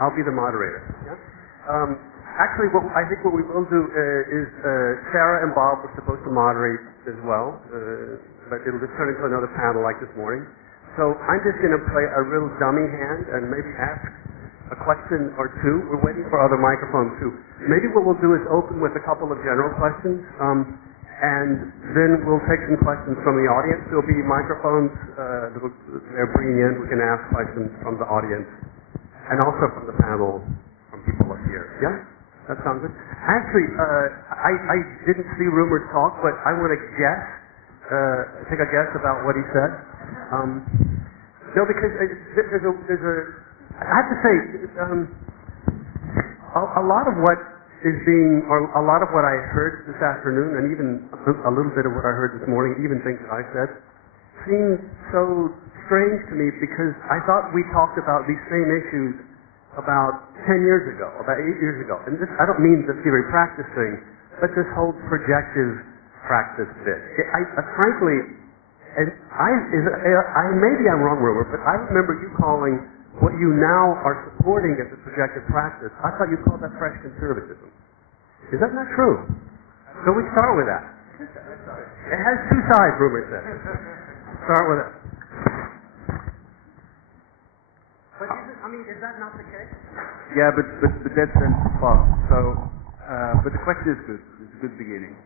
I'll be the moderator. Yeah? Actually, I think what we will do is Sarah and Bob were supposed to moderate as well, but it'll just turn into another panel like this morning. So I'm just going to play a real dummy hand and maybe ask a question or two. We're waiting for other microphones too. Maybe what we'll do is open with a couple of general questions, and then we'll take some questions from the audience. There'll be microphones they're bringing in. We can ask questions from the audience and also from the panel, from people up here. Yeah? That sounds good. Actually, I didn't see Rumor talk, but I want to guess, take a guess about what he said. No, because there's a I have to say, a lot of what is being, or a lot of what I heard this afternoon, and even a little bit of what I heard this morning, even things that I said, seemed so strange to me because I thought we talked about these same issues about 10 years ago, about 8 years ago. And this, I don't mean the theory practice thing, but this whole projective practice bit. Frankly, and maybe I'm wrong, Rumor, but I remember you calling what you now are supporting as a projective practice, I thought you called that fresh conservatism. Is that not true? So we start with that. It has two sides, Rumor said. Start with that. But is that not the case? Yeah, but that's then too far. So, but the question is good. It's a good beginning.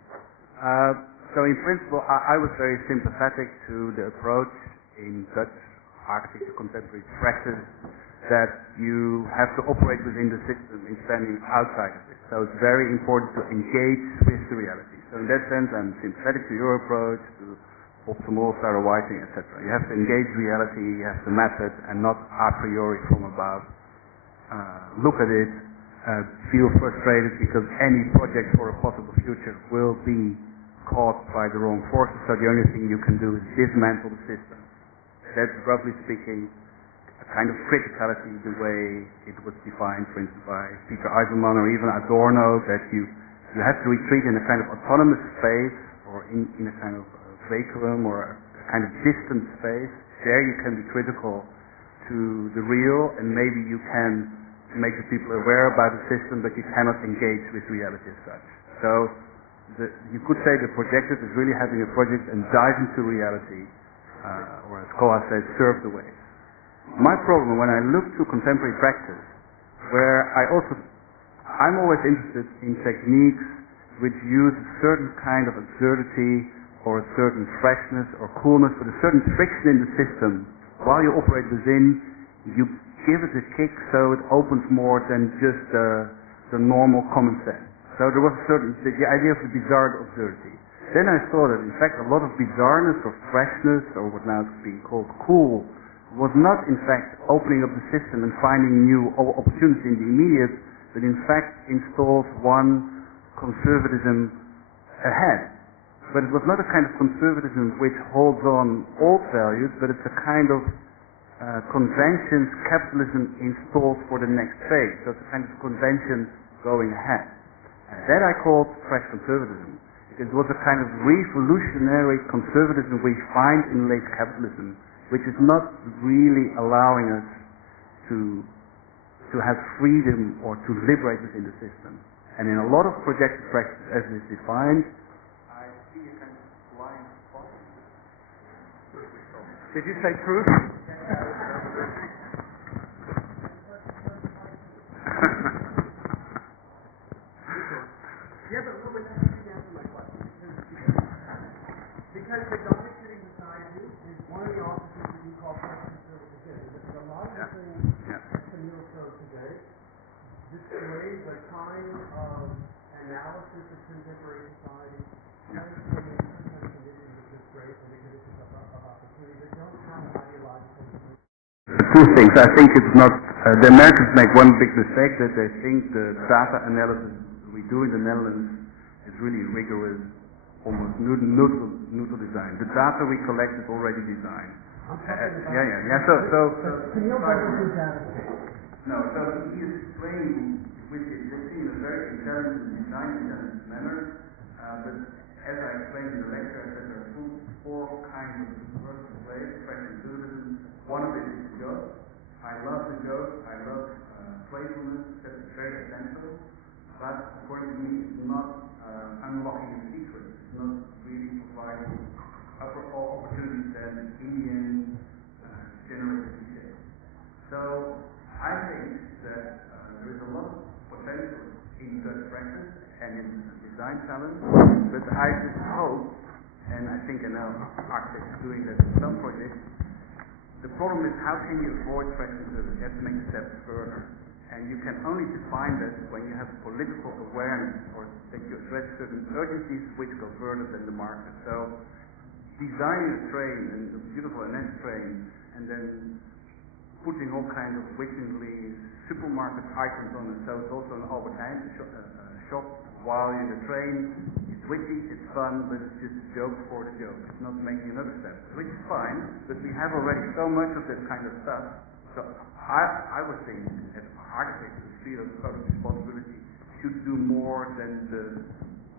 So in principle, I was very sympathetic to the approach in Dutch architecture contemporary practice that you have to operate within the system in standing outside of it. So it's very important to engage with the reality. So in that sense, I'm sympathetic to your approach, to optimal Sarah Whiting, etc. You have to engage reality, you have to map it, and not a priori from above. Look at it, feel frustrated because any project for a possible future will be caught by the wrong forces. So the only thing you can do is dismantle the system. That's, roughly speaking, a kind of criticality, the way it was defined, for instance, by Peter Eisenman or even Adorno, that you have to retreat in a kind of autonomous space or in a kind of vacuum or a kind of distant space. There you can be critical to the real, and maybe you can make the people aware about the system, but you cannot engage with reality as such. So you could say the projective is really having a project and dive into reality, or as Klaasse said, surf the waves. My problem when I look to contemporary practice, where I'm always interested in techniques which use a certain kind of absurdity or a certain freshness or coolness, but a certain friction in the system. While you operate within, you give it a kick so it opens more than just the normal common sense. So there was the idea of the bizarre absurdity. Then I saw that, in fact, a lot of bizarreness or freshness, or what now is being called cool, was not, in fact, opening up the system and finding new opportunities in the immediate, but in fact installs one conservatism ahead. But it was not a kind of conservatism which holds on old values, but it's a kind of conventions capitalism installs for the next phase. So it's a kind of convention going ahead. And that I called fresh conservatism. It was a kind of revolutionary conservatism we find in late capitalism, which is not really allowing us to have freedom or to liberate within the system. And in a lot of projective practice as it is defined, I see a kind of blind spot. Did you say truth? Yeah, but Ruben, that doesn't answer my question. Because the dominant sitting beside you is one of the offices that you call fresh conservatism. There's a lot of the things that Camille showed today displays a kind of analysis of contemporary society, sometimes conditions of disgrace and the conditions of opportunity that don't have an ideological. Two things. I think it's not. The Americans make one big mistake, that they think the data analysis we do in the Netherlands is really rigorous, almost neutral design. The data we collect is already designed. Yeah. So Camille doesn't do data. No, so he is explaining with it in a very intelligent manner. But as I explained in the lecture, I said there are four kinds of universal ways, fresh conservatism. One of it is the joke. I love the joke. I love playfulness, that's very essential, but according to me, it's not unlocking the secret. It's not really providing opportunities that in the end generate detail. So I think that there is a lot of potential in Dutch practice and in design talent, but I just hope, and I think I know architects doing that in some projects, the problem is how can you avoid practice service? You have to make steps further. And you can only define that when you have political awareness or that you address certain urgencies which go further than the market. So designing a train, and a beautiful NS train, and then putting all kinds of wittingly supermarket items on it. So it's also an Albert Heijn shop while you're in the train. It's witty, it's fun, but it's just a joke for the joke. It's not making another step, which is fine, but we have already so much of that kind of stuff. So I would think, as architects, the field of public responsibility should do more than the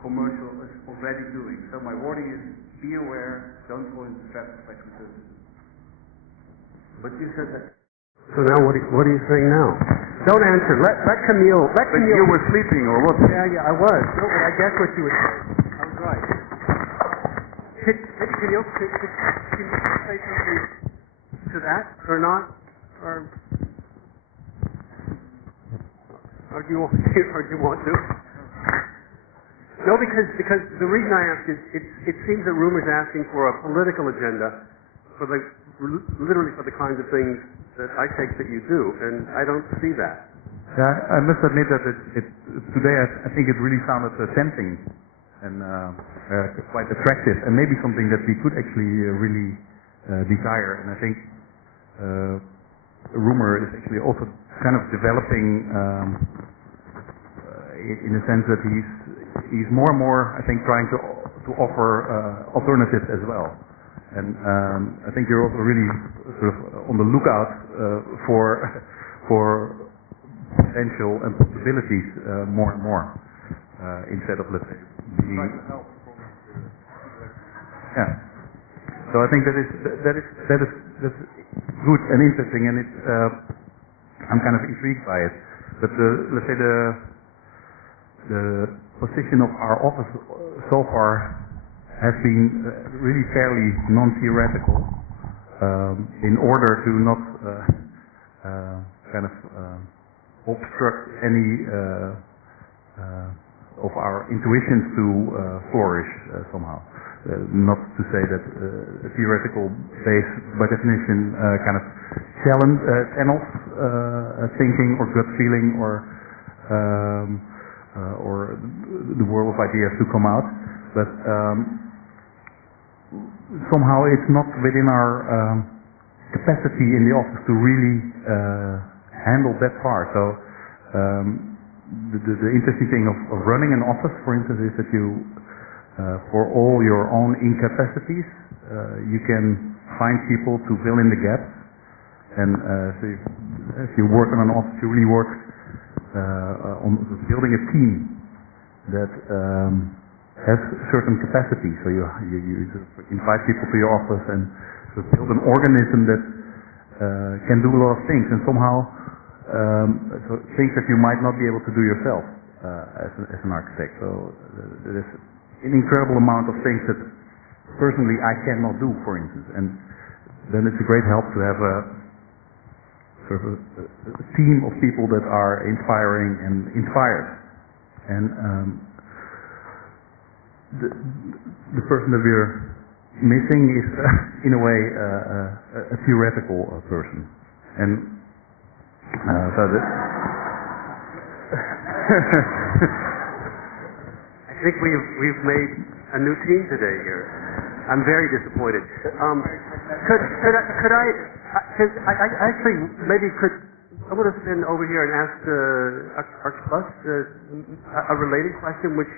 commercial is already doing. So my warning is, be aware, don't fall into the trap of professional services. But you said that. So now what are you saying now? Don't answer. Let Camille. But you were sleeping or what? Yeah, I was. No, but I guess what you were saying. I was right. Can you say something to that or not? Or do you want to? No, because the reason I ask is it seems that Rumer's asking for a political agenda for literally for the kinds of things that I take that you do, and I don't see that. Yeah, I must admit that today I think it really sounded tempting and quite attractive, and maybe something that we could actually really desire. And I think Rumer is actually also kind of developing in the sense that he's more and more, I think, trying to offer alternatives as well. And I think you're also really sort of on the lookout for potential and possibilities more and more instead of, let's say, being. Yeah. So I think that's good and interesting, and it's I'm kind of intrigued by it. But let's say the position of our office so far has been really fairly non-theoretical in order to not kind of obstruct any of our intuitions to flourish somehow. Not to say that a theoretical base, by definition, kind of channels thinking or gut feeling or the world of ideas to come out, but somehow it's not within our capacity in the office to really handle that far. So the interesting thing of running an office, for instance, is that you, for all your own incapacities, you can find people to fill in the gaps. And so if you work on an office, you really work on building a team that has certain capacity. So you invite people to your office and build an organism that can do a lot of things, and somehow so things that you might not be able to do yourself as an architect. So there's an incredible amount of things that personally I cannot do, for instance, and then it's a great help to have a sort of a team of people that are inspiring and inspired. And the person that we're missing is, in a way, a theoretical person. And so that I think we've made a new team today here. I'm very disappointed. Could I actually maybe could I would have been over here and asked our Klaasse a related question, which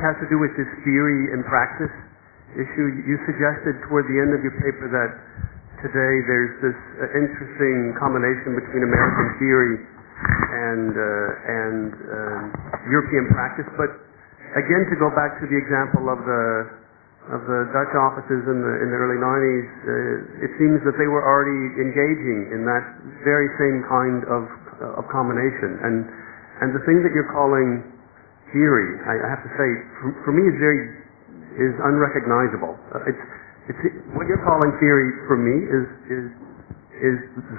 has to do with this theory and practice issue. You suggested toward the end of your paper that today there's this interesting combination between American theory and European practice. But again, to go back to the example of the Dutch offices in the early 90s, it seems that they were already engaging in that very same kind of combination. And the thing that you're calling theory, I have to say, for me is unrecognizable. It's what you're calling theory for me is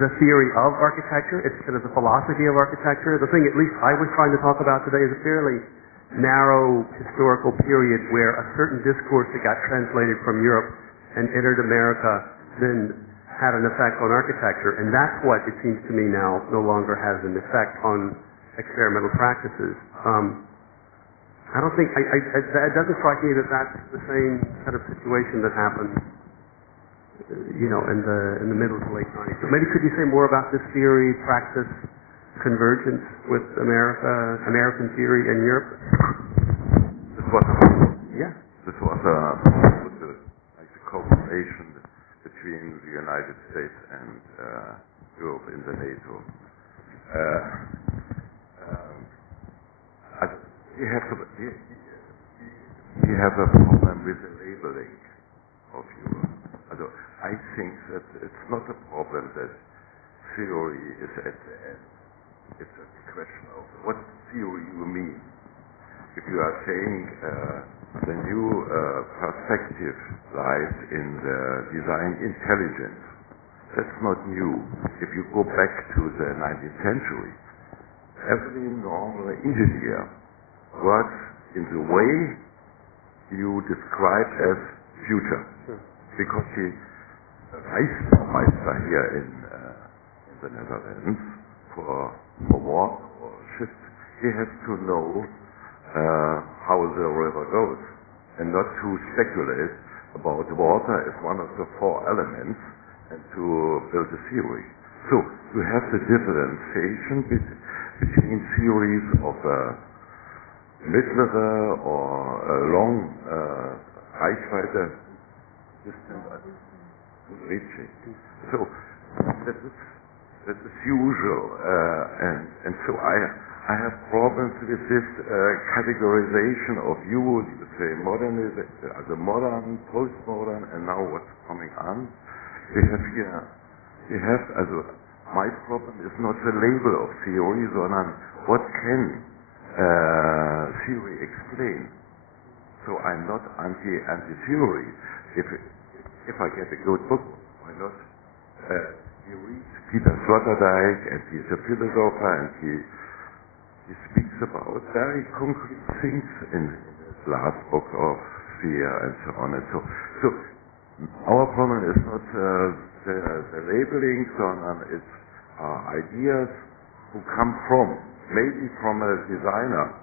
the theory of architecture. It's kind of the philosophy of architecture. The thing, at least I was trying to talk about today, is a fairly narrow historical period where a certain discourse that got translated from Europe and entered America then had an effect on architecture, and that's what it seems to me now no longer has an effect on experimental practices. I don't think, it doesn't strike me that that's the same kind of situation that happened, in the middle to late 90s. So maybe could you say more about this theory, practice, convergence with American theory and Europe? This was like the cooperation between the United States and Europe in the NATO. We have a problem with the labeling of Europe. I think that it's not a problem that theory is at the end. It's a question of what theory you mean. If you are saying the new perspective lies in the design intelligence, that's not new. If you go back to the 19th century, every normal engineer works in the way you describe as future. Sure. Because Reichsmeister here in the Netherlands for war or ships, he has to know how the river goes and not to speculate about water as one of the four elements and to build a theory. So you have the differentiation between theories of mittlere or long Reichweite distance reaching. So that is usual, and so I have problems with this categorization of you say the modern, postmodern, and now what's coming on. My problem is not the label of theory, sondern what can theory explain. So I'm not anti-theory. If I get a good book, why not? He reads Peter Sloterdijk, and he's a philosopher, and he speaks about very concrete things in his last book of Fear and so on and so. So our problem is not the labeling, sondern it's ideas who come maybe from a designer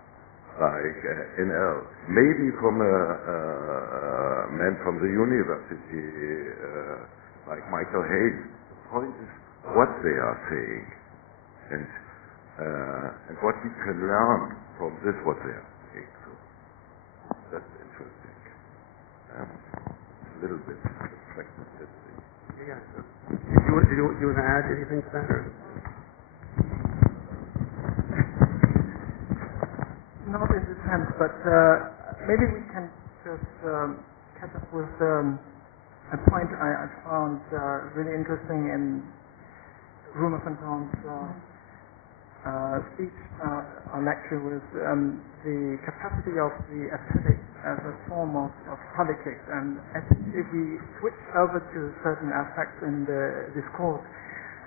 like NL, maybe from a man from the university like Michael Hayes. The point is what they are saying and what we can learn from this, what they are saying. So that's interesting. A little bit reflective. Yeah. Do you want to add anything to that? Or? Not in this sense, but maybe we can just catch up with a point I found really interesting in Rumer van Ton's speech or lecture was the capacity of the aesthetic as a form of politics. And if we switch over to certain aspects in the discourse,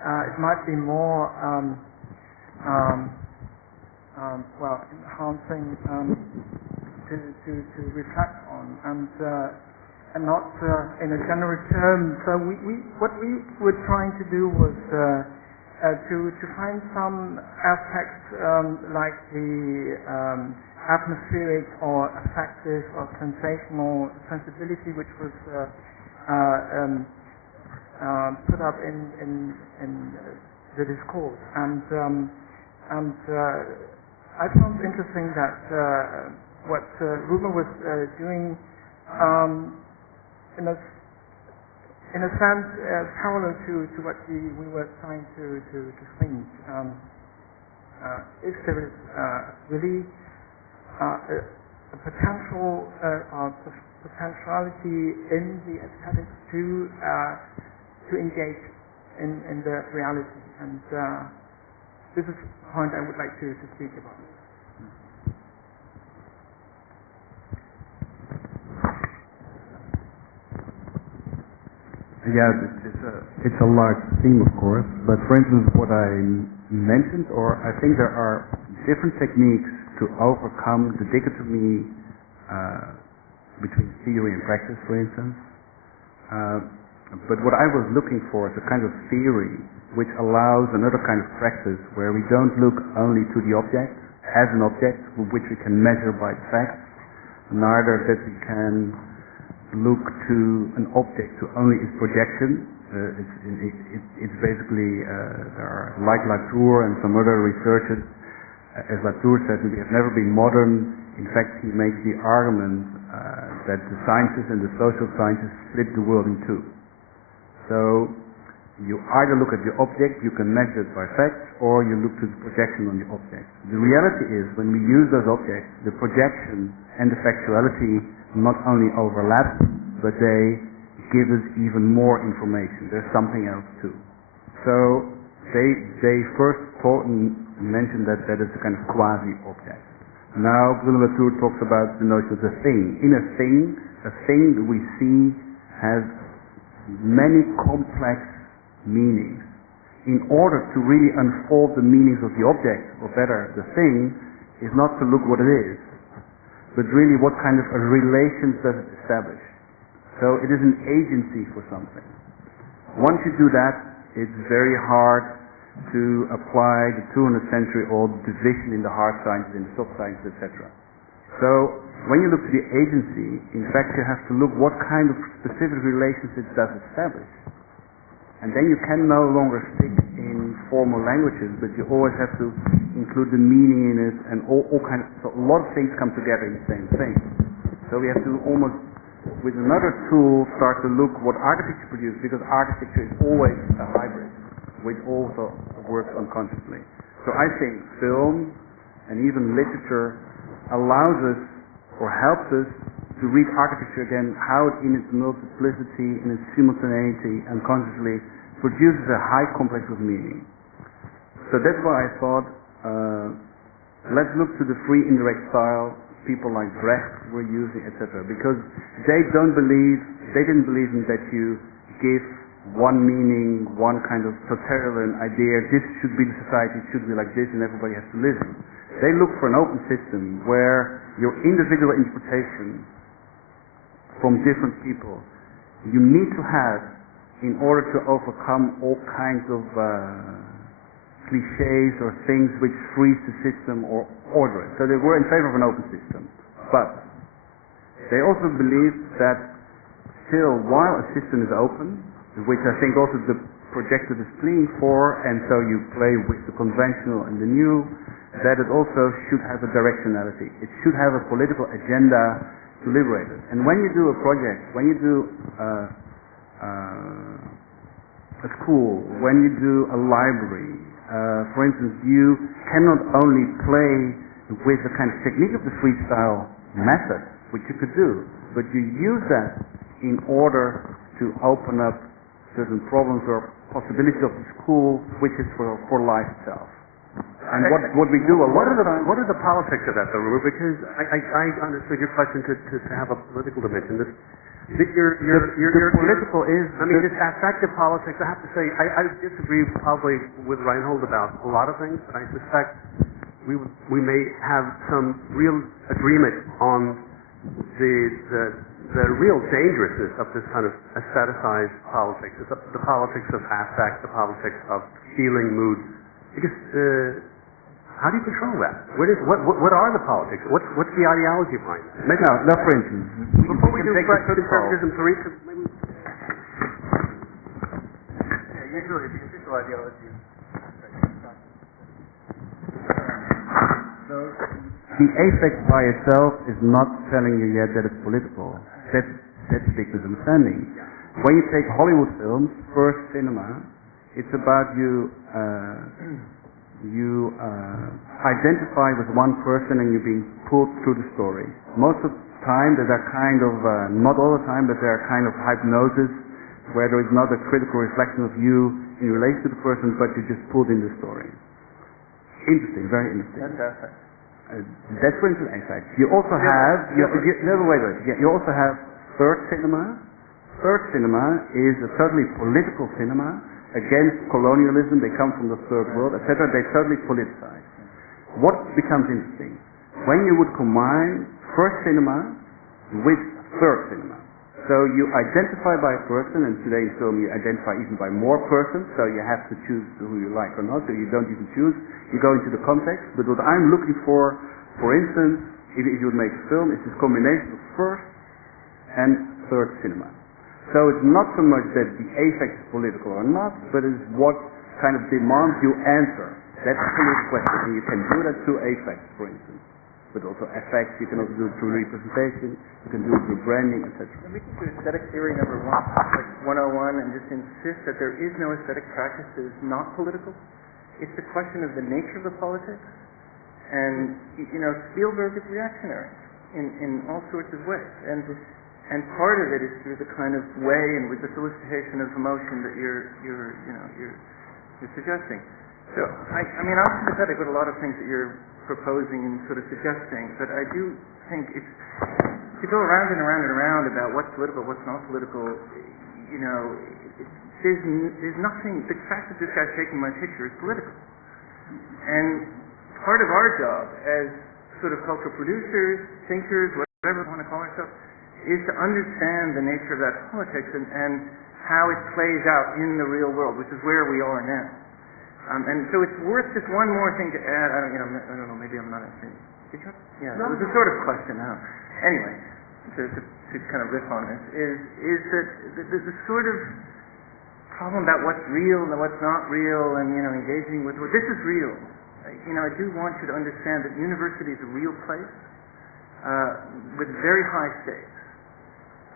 it might be more enhancing to reflect on, and not in a general term. So what we were trying to do was to find some aspects like the atmospheric or affective or sensational sensibility, which was put up in the discourse, and I found interesting that what Rumer was doing in a sense parallel to what we were trying to think. If there is really a potential potentiality in the aesthetics to engage in the reality. And this is a point I would like to speak about. Yeah, it's a large theme, of course. But for instance, what I mentioned, or I think there are different techniques to overcome the dichotomy between theory and practice, for instance. But what I was looking for is a kind of theory which allows another kind of practice where we don't look only to the object as an object which we can measure by the facts, neither that we can look to an object to only its projection. It's basically there are like Latour and some other researchers. As Latour said, we have never been modern. In fact, he makes the argument that the sciences and the social sciences split the world in two. So you either look at the object, you can measure it by facts, or you look to the projection on the object. The reality is, when we use those objects, the projection and the factuality not only overlap, but they give us even more information. There's something else too. So they first mentioned that is a kind of quasi-object. Now Bruno Latour talks about the notion of the thing. In a thing that we see has many complex meanings. In order to really unfold the meanings of the object, or better, the thing, is not to look what it is, but really what kind of a relations does it establish. So it is an agency for something. Once you do that, it's very hard to apply the 200th century old division in the hard sciences, in the soft sciences, etc. So when you look to the agency, in fact you have to look what kind of specific relations it does establish. And then you can no longer stick in formal languages, but you always have to include the meaning in it, and all kinds of, so a lot of things come together in the same thing. So we have to almost, with another tool, start to look what architecture produces, because architecture is always a hybrid, which also works unconsciously. So I think film and even literature allows us, or helps us, to read architecture again, how it in its multiplicity, in its simultaneity, unconsciously produces a high complex of meaning. So that's why I thought, let's look to the free indirect style people like Brecht were using, etc. Because they didn't believe in that you give one meaning, one kind of totalitarian idea, this should be the society, it should be like this, and everybody has to listen. They look for an open system where your individual interpretation from different people you need to have in order to overcome all kinds of cliches or things which freeze the system or order it. So they were in favor of an open system. But they also believe that still, while a system is open, which I think also the projective is pleading for, and so you play with the conventional and the new, that it also should have a directionality. It should have a political agenda to liberate it. And when you do a project, when you do a school, when you do a library, for instance, you cannot only play with the kind of technique of the freestyle method, which you could do, but you use that in order to open up certain problems or possibilities of the school, which is for life itself. And what we do a lot of the time... What are the politics of that, though, Ruben? Because I understood your question to have a political dimension. The political is... I mean, this affective politics, I have to say, I disagree probably with Reinhold about a lot of things, but I suspect we may have some real agreement on the real dangerousness of this kind of aestheticized politics, the politics of affect, the politics of feeling, mood. Because how do you control that? What are the politics? What's the ideology behind that? Now, for instance, before we do conservatism, Teresa, maybe. Usually the official ideology is. So the affect by itself is not telling you yet that it's political. That's a big misunderstanding. When you take Hollywood films, first cinema, it's about you identify with one person and you're being pulled through the story. Most of time that are kind of, not all the time, but they are kind of hypnosis, where there is not a critical reflection of you in relation to the person, but you just pulled in the story. Interesting, very interesting. Fantastic. That's for instance insight. You also have, you also have third cinema. Third cinema is a totally political cinema against colonialism. They come from the third world, etc. They totally politicize. What becomes interesting? When you would combine first cinema with third cinema. So you identify by a person, and today in film you identify even by more persons, so you have to choose who you like or not, so you don't even choose, you go into the context. But what I'm looking for instance, if you would make a film, is this combination of first and third cinema. So it's not so much that the affect is political or not, but it's what kind of demands you answer. That's a political question, and you can do that through affects, for instance. But also effects, you can also do it through representation, you can do it through branding, etc. And we can do aesthetic theory number 1, like 101, and just insist that there is no aesthetic practice that is not political. It's the question of the nature of the politics. And, Spielberg is reactionary in all sorts of ways. And part of it is through the kind of way and with the solicitation of emotion that you're suggesting. So, I'm sympathetic with a lot of things that you're proposing and sort of suggesting, but I do think it's to go around and around and around about what's political, what's not political. There's nothing. The fact that this guy's taking my picture is political, and part of our job as sort of cultural producers, thinkers, whatever we want to call ourselves, is to understand the nature of that politics and how it plays out in the real world, which is where we are now. And so it's worth just one more thing to add. I don't know. Maybe I'm not answering. Did you? Yeah, it was a sort of question. Anyway, to kind of riff on this is that the sort of problem about what's real and what's not real, and engaging with this is real. I do want you to understand that university is a real place with very high stakes.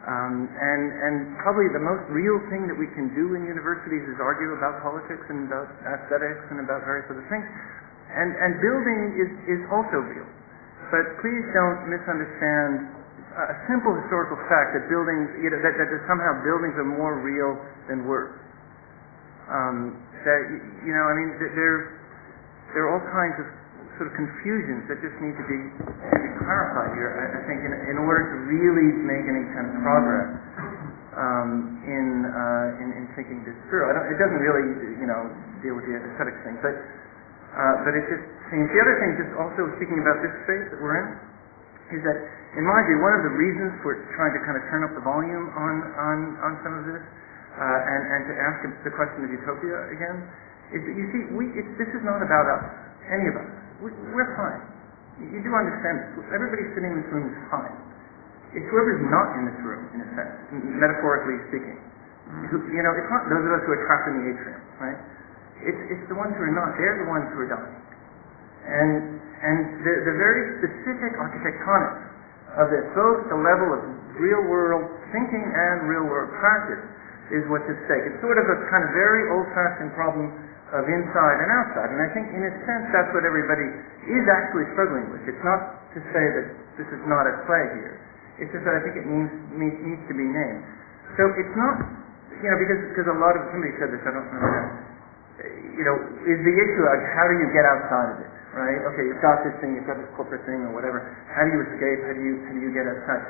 And probably the most real thing that we can do in universities is argue about politics and about aesthetics and about various other things. And building is also real. But please don't misunderstand a simple historical fact that buildings, that somehow buildings are more real than words. There are all kinds of sort of confusions that just need to be clarified here, I think, in order to really make any kind of progress in thinking this through. It doesn't really, deal with the aesthetic thing, but it just seems. The other thing, just also speaking about this space that we're in, is that, in my view, one of the reasons for trying to kind of turn up the volume on some of this and to ask the question of utopia again, is that you see, this is not about us, any of us. We're fine. You do understand this. Everybody sitting in this room is fine. It's whoever's not in this room, in a sense, metaphorically speaking. It's not those of us who are trapped in the atrium, right? It's the ones who are not. They're the ones who are dying. And the very specific architectonics of this, both the level of real-world thinking and real-world practice, is what's at stake. It's sort of a kind of very old-fashioned problem of inside and outside. And I think, in a sense, that's what everybody is actually struggling with. It's not to say that this is not at play here. It's just that I think it needs to be named. So it's not, because a lot of, somebody said this, I don't remember, is the issue like, how do you get outside of it, right? Okay, you've got this thing, you've got this corporate thing or whatever. How do you escape? How do you get outside?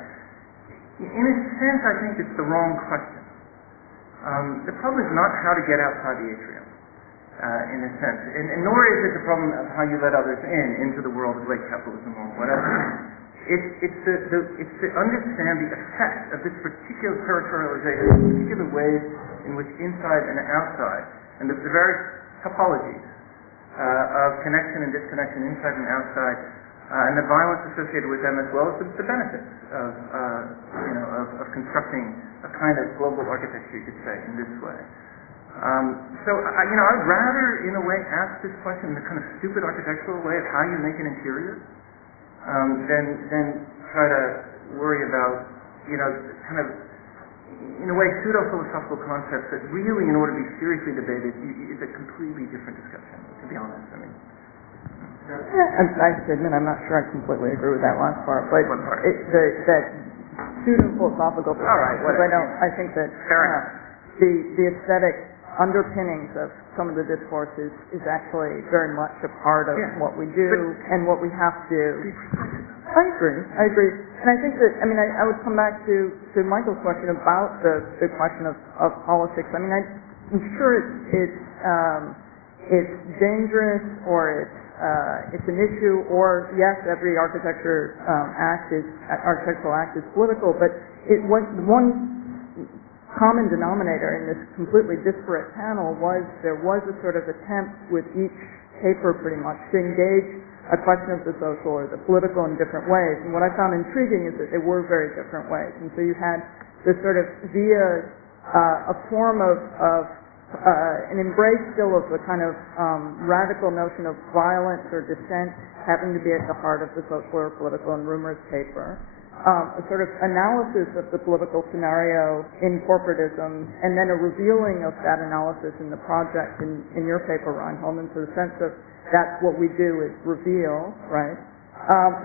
In a sense, I think it's the wrong question. The problem is not how to get outside the atrium. In a sense, and nor is it the problem of how you let others into the world of late capitalism or whatever. It's to understand the effect of this particular territorialization, particular ways in which inside and outside, and the various topologies of connection and disconnection, inside and outside, and the violence associated with them, as well as the benefits of constructing a kind of global architecture, you could say, in this way. I'd rather, in a way, ask this question in the kind of stupid architectural way of how you make an interior, than try to worry about, kind of, in a way, pseudo-philosophical concepts that really, in order to be seriously debated, is a completely different discussion, to be honest. I have to admit, I'm not sure I completely agree with that last part, but What part? that pseudo-philosophical All right, because I think that Fair enough. the aesthetic underpinnings of some of the discourse is actually very much a part of what we do and what we have to do. I agree. And I think that, I would come back to Michael's question about the question of politics. I'm sure it's dangerous or it's an issue, or yes, every architectural act is political, but one common denominator in this completely disparate panel there was a sort of attempt with each paper pretty much to engage a question of the social or the political in different ways. And what I found intriguing is that they were very different ways. And so you had this sort of via a form of an embrace still of the kind of radical notion of violence or dissent having to be at the heart of the social or political and rumors paper. A sort of analysis of the political scenario in corporatism, and then a revealing of that analysis in the project in your paper, Reinhold, and so the sense of that's what we do is reveal, right?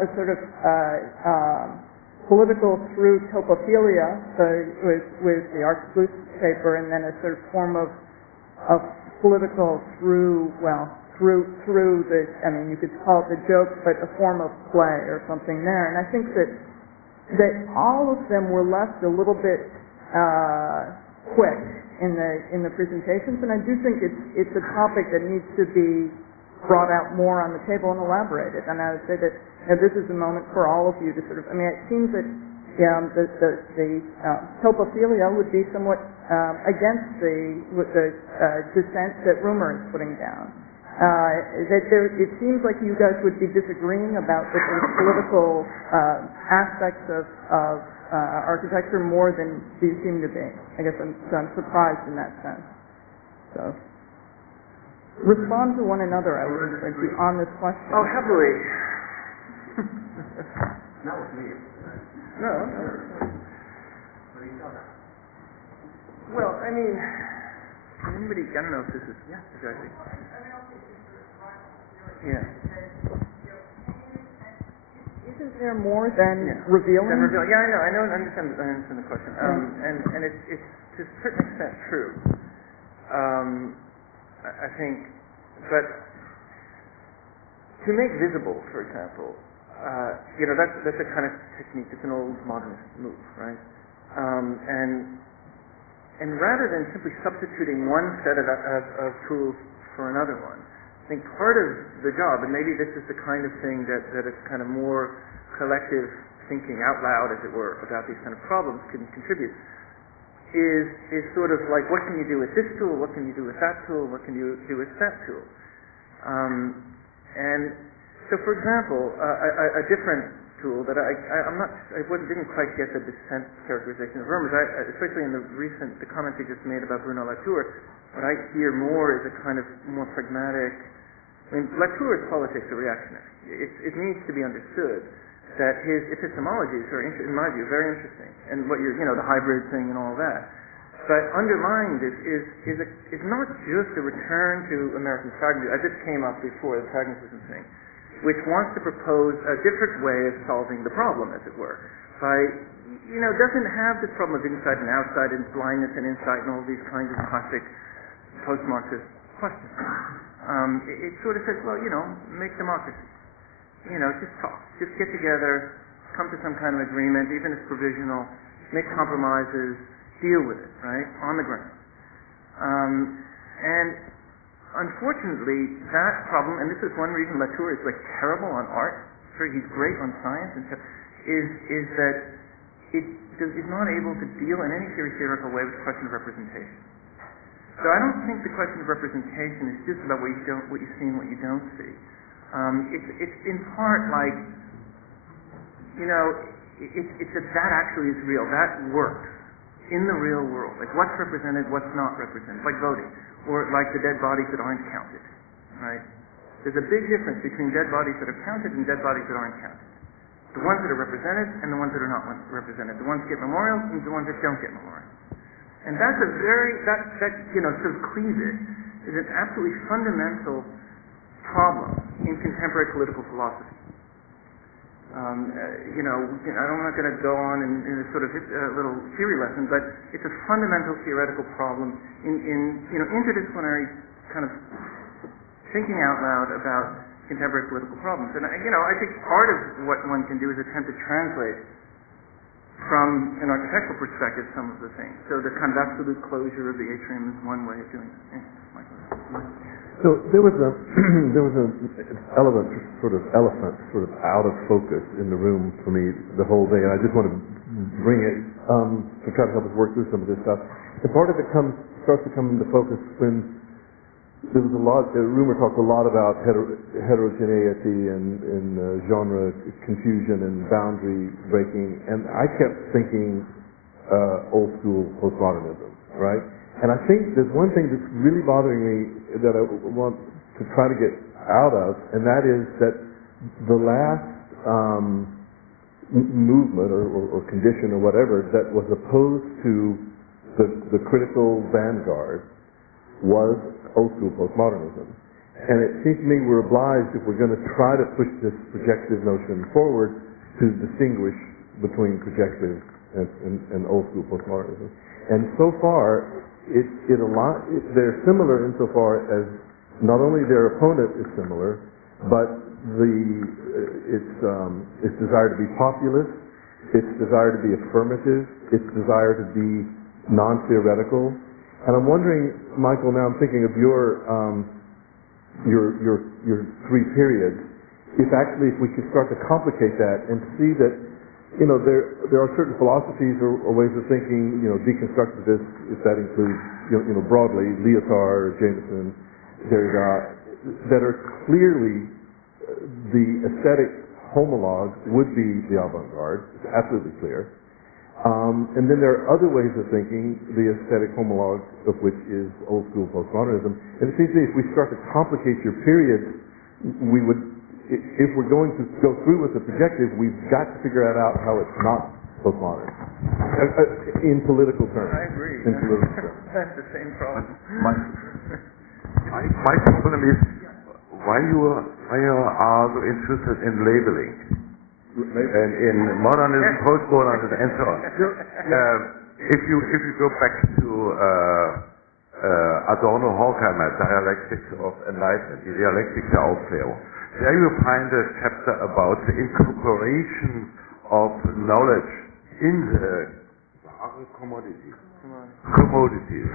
A sort of political through topophilia, so with the Archbluth paper, and then a sort of form of political through the, you could call it the joke, but a form of play or something there. And I think that all of them were left a little bit quick in the presentations, and I do think it's a topic that needs to be brought out more on the table and elaborated. And I would say that this is a moment for all of you to sort of, it seems that the topophilia would be somewhat against the dissent that Rumor is putting down. It seems like you guys would be disagreeing about the sort of political aspects of architecture more than you seem to be. I guess I'm surprised in that sense. So, respond to one another, I would say, on this question. Oh, happily. Not with me. No. Well, anybody, I don't know if this is, exactly. Yeah. Isn't there more than revealing? Yeah, I know. I understand the question. And it's to a certain extent true. I think, but to make visible, for example, that's a kind of technique. It's an old modernist move, right? And rather than simply substituting one set of tools for another one, I think part of the job, and maybe this is the kind of thing that is kind of more collective thinking out loud, as it were, about these kind of problems can contribute, is sort of like, what can you do with this tool, what can you do with that tool, what can you do with that tool? And so, for example, a different tool that I didn't quite get the dissent characterization of rumors, especially in the comments he just made about Bruno Latour. What I hear more is a kind of more pragmatic. Latour's politics are reactionary. It needs to be understood that his epistemologies are, in my view, very interesting, and what the hybrid thing and all that. But underlying this is not just a return to American pragmatism. This came up before, the pragmatism thing, which wants to propose a different way of solving the problem, as it were, by, doesn't have this problem of inside and outside and blindness and insight and all these kinds of classic post-Marxist questions. It sort of says, well, make democracy. Just talk. Just get together, come to some kind of agreement, even if it's provisional, make compromises, deal with it, right, on the ground. And unfortunately, that problem, and this is one reason Latour is terrible on art, he's great on science and stuff, is that it is not able to deal in any theoretical way with the question of representation. So I don't think the question of representation is just about what you see and what you don't see. It's in part like, it's that actually is real. That works in the real world. Like what's represented, what's not represented. Like voting, or like the dead bodies that aren't counted. Right? There's a big difference between dead bodies that are counted and dead bodies that aren't counted. The ones that are represented and the ones that are not represented. The ones that get memorials and the ones that don't get memorials. And that's a sort of cleavage is an absolutely fundamental problem in contemporary political philosophy. I'm not going to go on in a sort of little theory lesson, but it's a fundamental theoretical problem in interdisciplinary kind of thinking out loud about contemporary political problems. And I think part of what one can do is attempt to translate from an architectural perspective some of the things. So the kind of absolute closure of the atrium is one way of doing it. So there was an elephant sort of out of focus in the room for me the whole day, and I just want to bring it to try to help us work through some of this stuff. And part of it starts to come into focus when there was the rumor talked a lot about heterogeneity and genre confusion and boundary breaking, and I kept thinking old school postmodernism, right? And I think there's one thing that's really bothering me that I want to try to get out of, and that is that the last movement or condition or whatever that was opposed to the critical vanguard was old school postmodernism. And it seems to me we're obliged, if we're going to try to push this projective notion forward, to distinguish between projective and old school postmodernism. And so far, they're similar insofar as not only their opponent is similar, but its desire to be populist, its desire to be affirmative, its desire to be non-theoretical. And I'm wondering, Michael, now I'm thinking of your three periods, if we could start to complicate that and see that there are certain philosophies or ways of thinking, deconstructivist, if that includes, broadly, Lyotard, Jameson, Derrida, that are clearly the aesthetic homologue would be the avant-garde. It's absolutely clear. And then there are other ways of thinking, the aesthetic homologue of which is old school postmodernism. And it seems to me if we start to complicate your periods, we would, if we're going to go through with the projective, we've got to figure out how it's not postmodern. In political terms. I agree. In political terms. That's the same problem. My problem is why you are so interested in labeling. And in modernism, postmodernism, and so on. If you go back to Adorno Horkheimer, Dialectics of Enlightenment, die Dialektik der Aufklärung, there you find a chapter about the incorporation of knowledge in the commodity.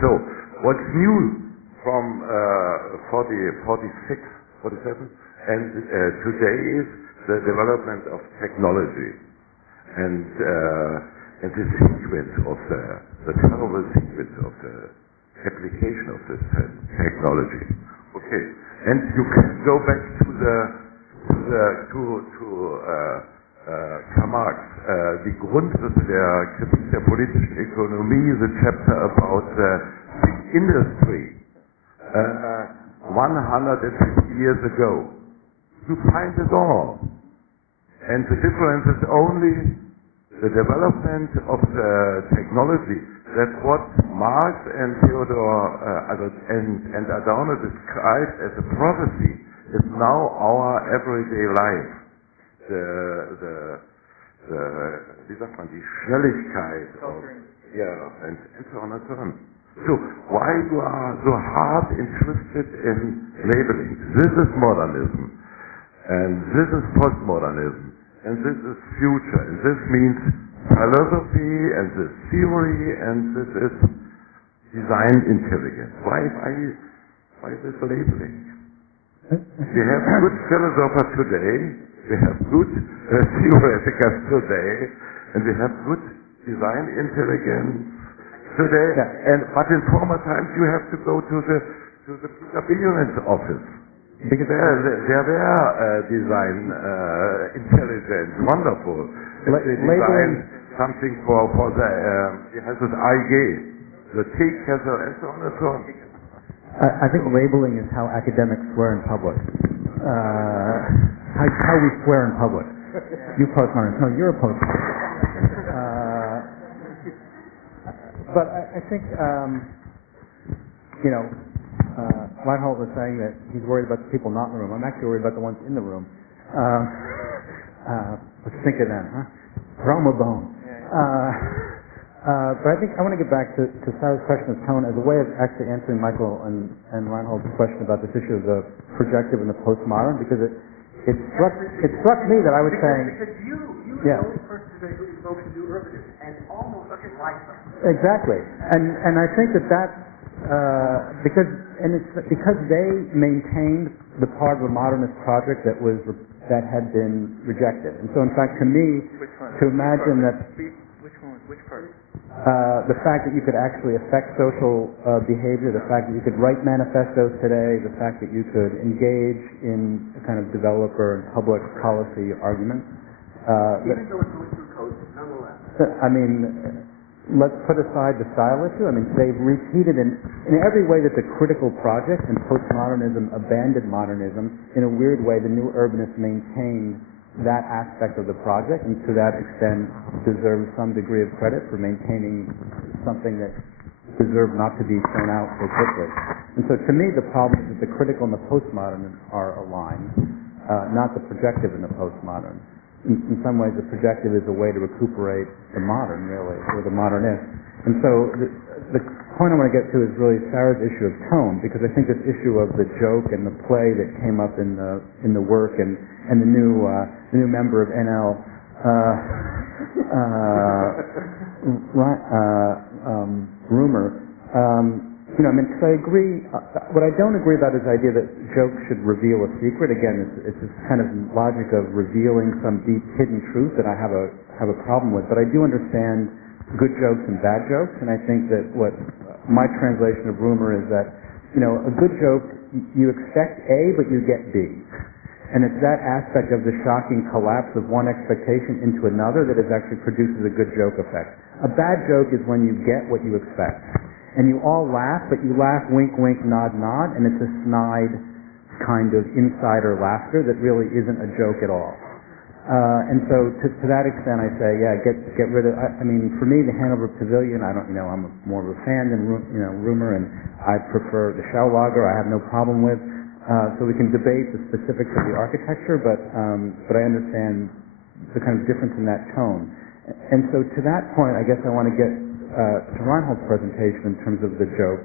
So what's new from 46, 47, and today is the development of technology and the sequence of the terrible sequence of the application of this technology. Okay, and you can go back to Karl Marx, die Grundrisse der Kritik der politischen Ökonomie, the chapter about the big industry 150 years ago. You find it all. And the difference is only the development of the technology. That's what Marx and Theodor and Adorno described as a prophecy is now our everyday life. Wie sagt man, die Schnelligkeit and so on and so on. So why you are so hard interested in labeling? This is modernism, and this is postmodernism, and this is future, and this means philosophy, and this theory, and this is design intelligence. Why this labeling? We have good philosophers today, we have good theoreticals today, and we have good design intelligence today. But in former times you have to go to the Billion's office. Because there were design intelligence, wonderful. They design something for the has this IG, the TIC has and so on and so on. I think labeling is how academics swear in public. How we swear in public. You postmodernists. No, you're a postmodernist. But I think, Reinhold was saying that he's worried about the people not in the room. I'm actually worried about the ones in the room. Let's think of them, huh? Roma bone. But I think I want to get back to Sarah's question of tone as a way of actually answering Michael and Reinhold's question about this issue of the projective and the postmodern, because it struck me that I was saying... Because you yeah. the only person today who spoke to do urbanism, and almost like them. Exactly. And I think that's because they maintained the part of the modernist project that had been rejected. And so in fact, to me, to imagine that... Which part? The fact that you could actually affect social behavior, the fact that you could write manifestos today, the fact that you could engage in a kind of developer and public policy arguments. Even though it's going through code, nonetheless. I mean, let's put aside the style issue. I mean, they've repeated in every way that the critical project and postmodernism abandoned modernism. In a weird way, the new urbanists maintained that aspect of the project, and to that extent deserves some degree of credit for maintaining something that deserved not to be thrown out so quickly. And so to me, the problem is that the critical and the postmodern are aligned, not the projective and the postmodern. In some ways, the projective is a way to recuperate the modern, really, or the modernist. And so the point I want to get to is really Sarah's issue of tone, because I think this issue of the joke and the play that came up in the work and the new member of NL, Rumor. I mean, because I agree. What I don't agree about is the idea that jokes should reveal a secret. Again, it's this kind of logic of revealing some deep hidden truth that I have a problem with. But I do understand good jokes and bad jokes, and I think that what my translation of Rumor is that, a good joke, you expect A, but you get B. And it's that aspect of the shocking collapse of one expectation into another that actually produces a good joke effect. A bad joke is when you get what you expect. And you all laugh, but you laugh wink, wink, nod, nod, and it's a snide kind of insider laughter that really isn't a joke at all. And so to that extent, I say, yeah, get rid of. I mean, for me, the Hanover Pavilion, I'm more of a fan than Rumor, and I prefer the Schaulager. I have no problem with. So we can debate the specifics of the architecture, but I understand the kind of difference in that tone. And so to that point, I guess I want to get to Reinhold's presentation in terms of the joke,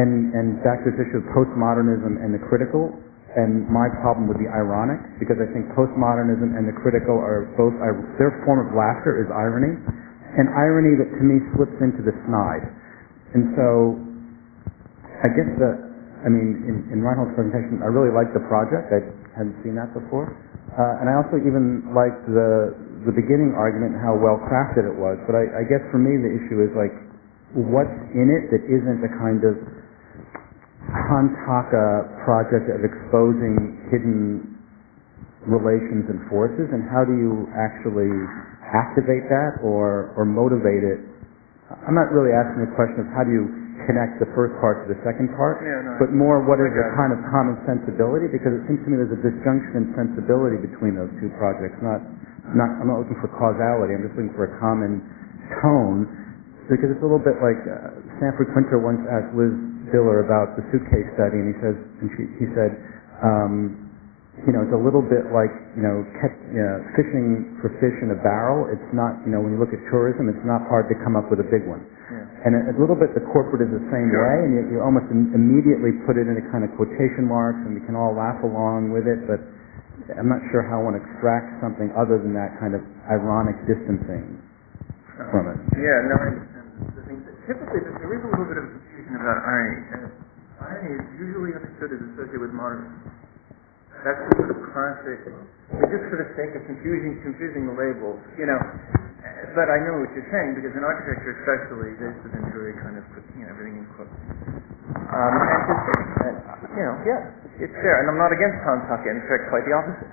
and back to this issue of postmodernism and the critical, and my problem with the ironic, because I think postmodernism and the critical are both, their form of laughter is irony, and irony that to me slips into the snide. And so I guess in Reinhold's presentation, I really liked the project. I hadn't seen that before. And I also even liked the beginning argument and how well crafted it was. But I guess for me the issue is like, what's in it that isn't a kind of Kantaka project of exposing hidden relations and forces, and how do you actually activate that or motivate it? I'm not really asking the question of how do you connect the first part to the second part, but more what is the kind of common sensibility, because it seems to me there's a disjunction in sensibility between those two projects. I'm not looking for causality, I'm just looking for a common tone, because it's a little bit like Sanford Quinter once asked Liz Diller about the suitcase study, and he said, it's a little bit like, fishing for fish in a barrel. It's not, when you look at tourism, it's not hard to come up with a big one. Yeah. And a little bit the corporate is the same way, and you almost immediately put it into kind of quotation marks, and we can all laugh along with it, but I'm not sure how one extracts something other than that kind of ironic distancing from it. Yeah, no, I understand the things. Typically, there is a little bit of confusion about irony. Irony is usually understood as associated with modernism. That's the sort of classic, just for the sake of confusing the labels, But I know what you're saying, because in architecture especially, there's the Venturi kind of put, everything in quotes. It's there. And I'm not against Kantaka, in fact, quite the opposite.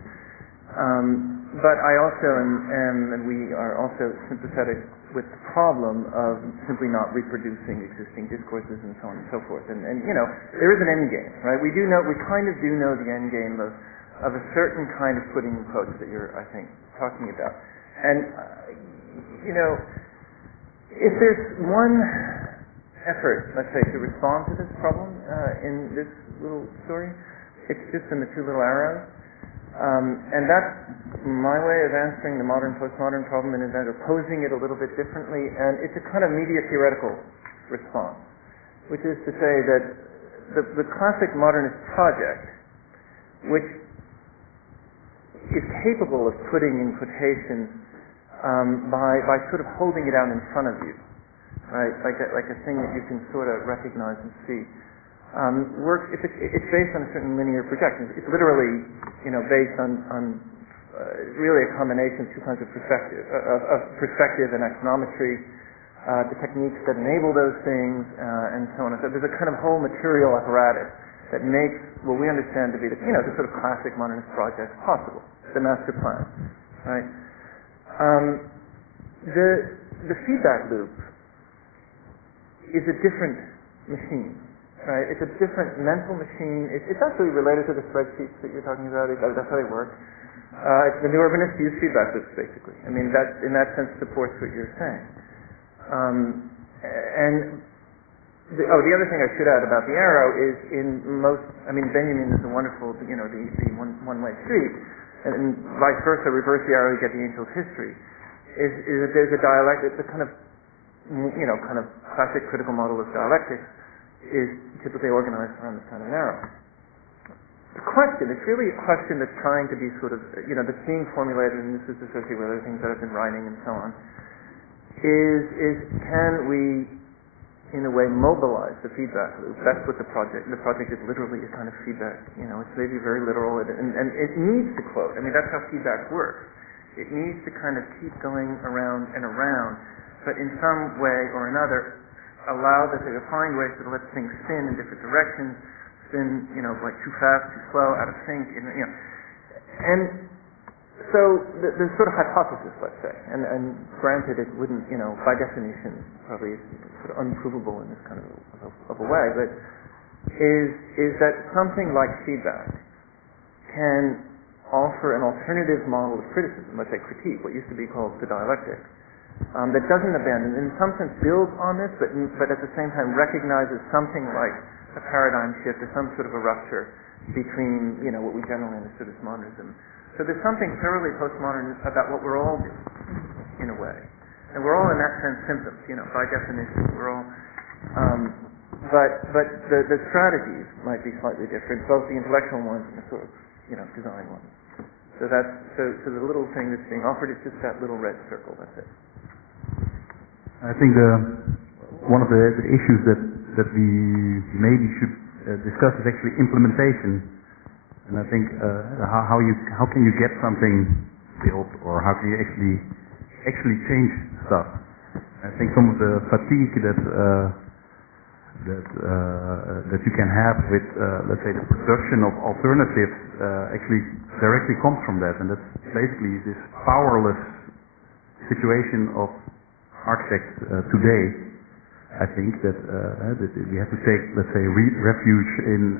But I also and we are also sympathetic with the problem of simply not reproducing existing discourses and so on and so forth. And there is an end game, right? We kind of do know the end game of a certain kind of putting in quotes that you're, I think, talking about. And if there's one effort, let's say, to respond to this problem in this little story. It's just in the two little arrows. And that's my way of answering the modern postmodern problem in that, or posing it a little bit differently. And it's a kind of media theoretical response, which is to say that the classic modernist project, which is capable of putting in quotations by sort of holding it out in front of you, right? Like a thing that you can sort of recognize and see. Works if it's based on a certain linear projection. It's literally, based on really a combination of two kinds of perspective and axonometry, the techniques that enable those things, and so on. So there's a kind of whole material apparatus that makes what we understand to be the sort of classic modernist project possible. The master plan, right? The feedback loop is a different machine. Right, it's a different mental machine. It's actually related to the spreadsheets that you're talking about. That's how they work. The new urbanists use feedback loops, basically. I mean, that in that sense supports what you're saying. The other thing I should add about the arrow is Benjamin is a wonderful, the one-way street, and vice versa, reverse the arrow, you get the angel's history. Is that there's a dialectic, the kind of classic critical model of dialectics is typically organized around this kind of arrow. The question, it's really a question that's trying to be sort of, that's being formulated, and this is associated with other things that I've been writing and so on, is can we, in a way, mobilize the feedback loop? That's what the project is literally a kind of feedback, it's maybe very literal, and it needs to quote. I mean, that's how feedback works. It needs to kind of keep going around and around, but in some way or another, allow that they find ways to let things spin in different directions, spin, like too fast, too slow, out of sync, And so the sort of hypothesis, let's say, and granted it wouldn't, by definition, probably is sort of unprovable in this kind of a way, but is that something like feedback can offer an alternative model of criticism, let's say critique, what used to be called the dialectic, that doesn't abandon, in some sense builds on this, but at the same time recognizes something like a paradigm shift or some sort of a rupture between, what we generally understood as modernism. So there's something thoroughly postmodern about what we're all doing, in a way. And we're all in that sense symptoms, by definition. We're all, but the strategies might be slightly different, both the intellectual ones and the sort of, design ones. So so the little thing that's being offered is just that little red circle, that's it. I think one of the issues that we maybe should discuss is actually implementation, and I think how can you get something built, or how can you actually change stuff. I think some of the fatigue that you can have with let's say the production of alternatives actually directly comes from that, and that's basically this powerless situation of architects today. I think that we have to take, let's say, refuge in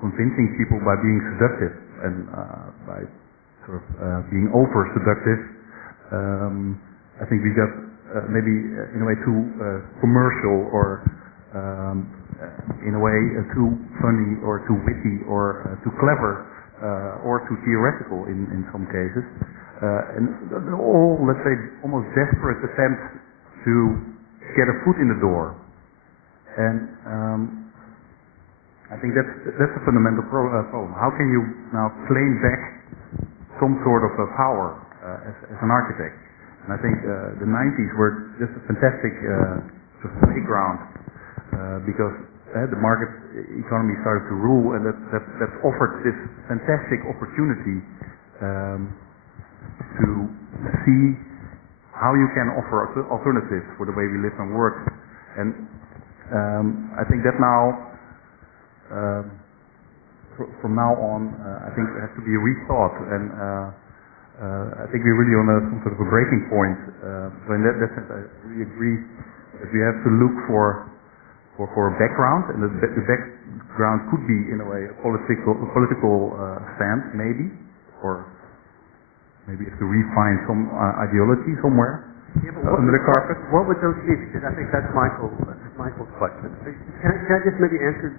convincing people by being seductive and by sort of being over seductive. I think we got maybe in a way too commercial, or in a way too funny, or too witty, or too clever, or too theoretical in some cases. And all, let's say, almost desperate attempts to get a foot in the door. And I think that's a fundamental problem. How can you now claim back some sort of a power as an architect? And I think the 90s were just a fantastic sort of playground because the market economy started to rule, and that offered this fantastic opportunity to see how you can offer alternatives for the way we live and work. And I think that now, from now on, I think it has to be rethought, and I think we're really on some sort of a breaking point. So in that sense, I really agree that we have to look for a background, and the background could be, in a way, a political stance, maybe, or maybe you have to refine some ideology somewhere. Yeah, but under the carpet? What would those be? Because I think that's Michael's question. Can I just maybe answer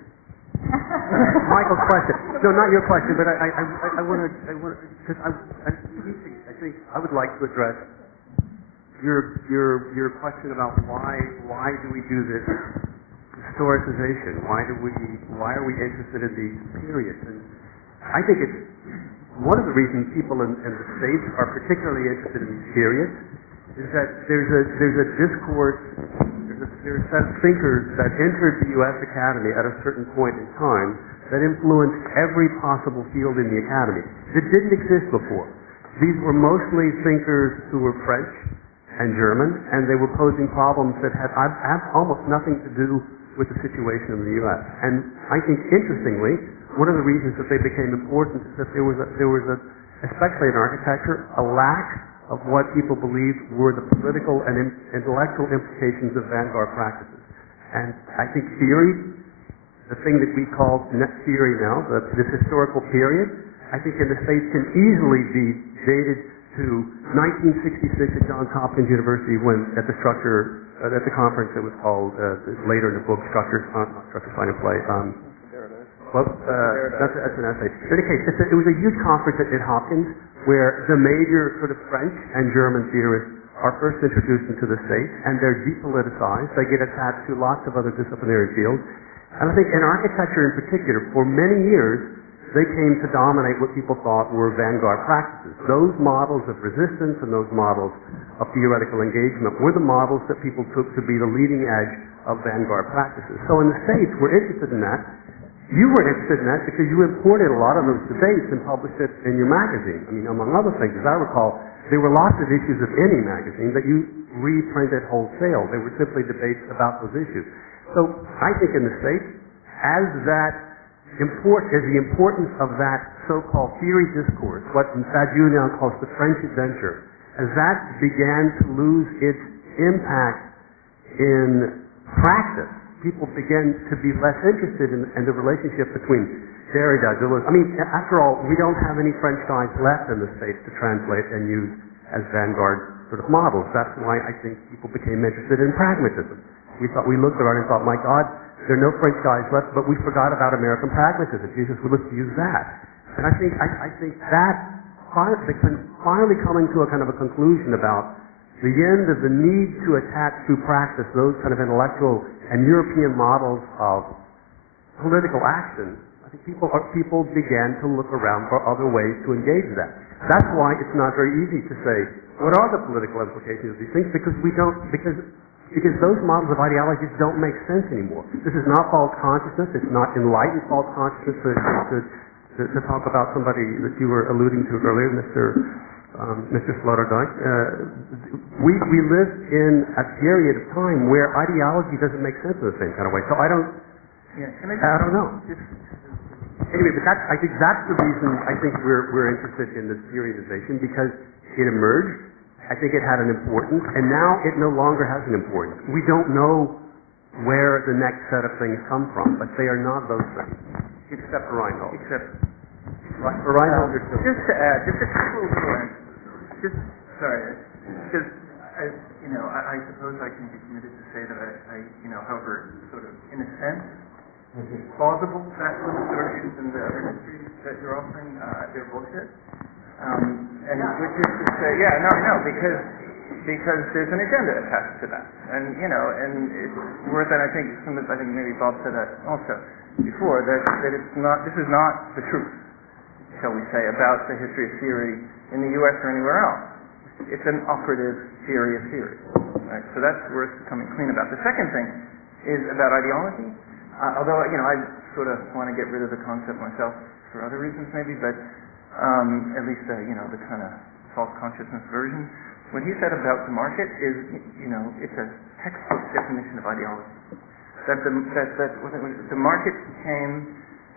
Michael's question? No, not your question, but I want to, because I think I would like to address your question about why do we do this historicization? Why are we interested in these periods? And I think it's one of the reasons people in the States are particularly interested in these periods is that there's a discourse, there's a set of thinkers that entered the U.S. Academy at a certain point in time that influenced every possible field in the Academy that didn't exist before. These were mostly thinkers who were French and German, and they were posing problems that had almost nothing to do with the situation in the U.S. And I think, interestingly, one of the reasons that they became important is that there was especially in architecture, a lack of what people believed were the political and intellectual implications of vanguard practices. And I think theory, the thing that we call net theory now, this historical period, I think in the States can easily be dated to 1966 at Johns Hopkins University when at the conference that was called later in the book Structures, Find and Play. That's an essay. In any case, it was a huge conference at Hopkins where the major sort of French and German theorists are first introduced into the States, and they're depoliticized. They get attached to lots of other disciplinary fields. And I think in architecture in particular, for many years, they came to dominate what people thought were vanguard practices. Those models of resistance and those models of theoretical engagement were the models that people took to be the leading edge of vanguard practices. So in the States, we're interested in that. You were interested in that because you imported a lot of those debates and published it in your magazine. I mean, among other things, as I recall, there were lots of issues of any magazine that you reprinted wholesale. They were simply debates about those issues. So I think in the States, as the importance of that so-called theory discourse, what Badiou now calls the French adventure, as that began to lose its impact in practice, people began to be less interested in the relationship between Derrida, Deleuze. I mean, after all, we don't have any French guys left in the States to translate and use as vanguard sort of models. That's why I think people became interested in pragmatism. We looked around and thought, my God, there are no French guys left, but we forgot about American pragmatism. Jesus would look to use that. And I think that finally coming to a kind of a conclusion about the end of the need to attach to practice those kind of intellectual and European models of political action, I think people began to look around for other ways to engage that. That's why it's not very easy to say, what are the political implications of these things? Because those models of ideologies don't make sense anymore. This is not false consciousness. It's not enlightened false consciousness to talk about somebody that you were alluding to earlier, Mr. Sloterdijk. We live in a period of time where ideology doesn't make sense in the same kind of way. So I don't know. Anyway, but I think that's the reason I think we're interested in this periodization, because it emerged. I think it had an importance, and now it no longer has an importance. We don't know where the next set of things come from, but they are not those things, except for Reinhold. For Reinhold, just to add, just a couple of points. Because I suppose I can be committed to say that however, sort of in a sense, plausible factual distortions and the other histories that you're offering, they're bullshit. And which is to say, because there's an agenda attached to that, and it's worth. And I think maybe Bob said that also before, that it's not. This is not the truth, shall we say, about the history of theory in the U.S. or anywhere else. It's an operative theory of theory. Right? So that's worth coming clean about. The second thing is about ideology. Although I sort of want to get rid of the concept myself for other reasons, maybe, but. At least the kind of false consciousness version. What he said about the market is, it's a textbook definition of ideology. That the market came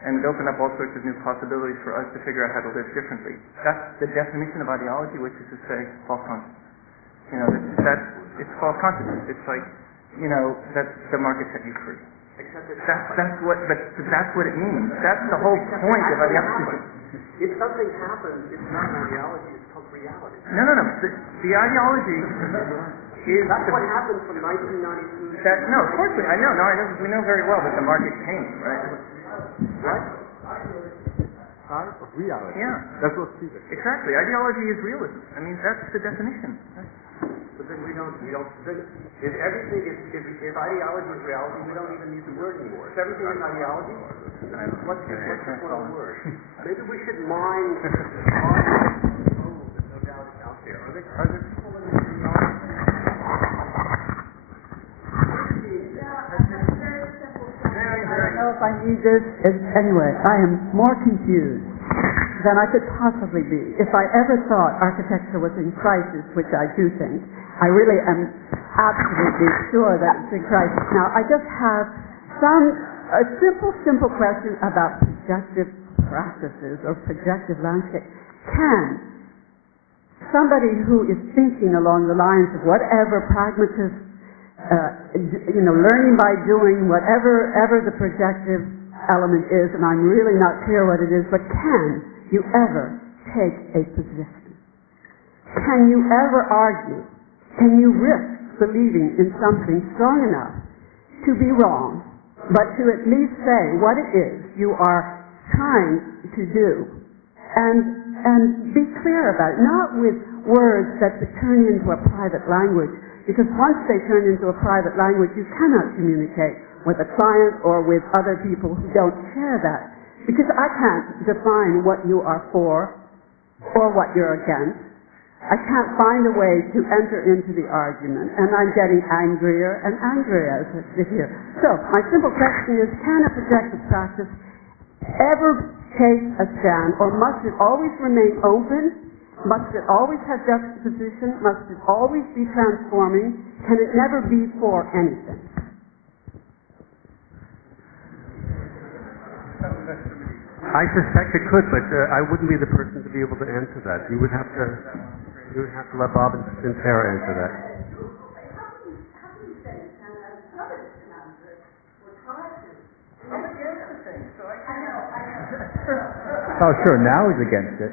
and it opened up all sorts of new possibilities for us to figure out how to live differently. That's the definition of ideology, which is to say false consciousness. It's false consciousness. It's like, that the market set you free. Except that's what it means. That's the whole point of ideology. If something happens, it's not ideology, it's called reality. No. The ideology, is... That's what happened from 1992. No, of course I know. No, we know very well that the market came, right? Right? Reality. Yeah. That's what Stephen. Exactly. Ideology is realism. I mean, that's the definition. But then we don't, then if everything, if ideology is reality, we don't even need the word anymore. If everything is ideology, what's the point of the word? Maybe we should mine the gold that no doubt is out there. Are there people in the I don't know if I need this. Anyway, I am more confused than I could possibly be. If I ever thought architecture was in crisis, which I do think, I really am absolutely sure that it's in crisis. Now, I just have a simple question about projective practices or projective landscape. Can somebody who is thinking along the lines of whatever pragmatist, learning by doing, whatever the projective element is, and I'm really not clear what it is, but can you ever take a position? Can you ever argue? Can you risk believing in something strong enough to be wrong, but to at least say what it is you are trying to do, and be clear about it, not with words that turn into a private language, because once they turn into a private language, you cannot communicate with a client or with other people who don't share that. Because I can't define what you are for or what you're against. I can't find a way to enter into the argument, and I'm getting angrier and angrier as I sit here. So, my simple question is, can a projective practice ever take a stand, or must it always remain open? Must it always have juxtaposition? Must it always be transforming? Can it never be for anything? I suspect it could, but I wouldn't be the person to be able to answer that. You would have to let Bob and Sarah answer that. Oh, sure, now he's against it.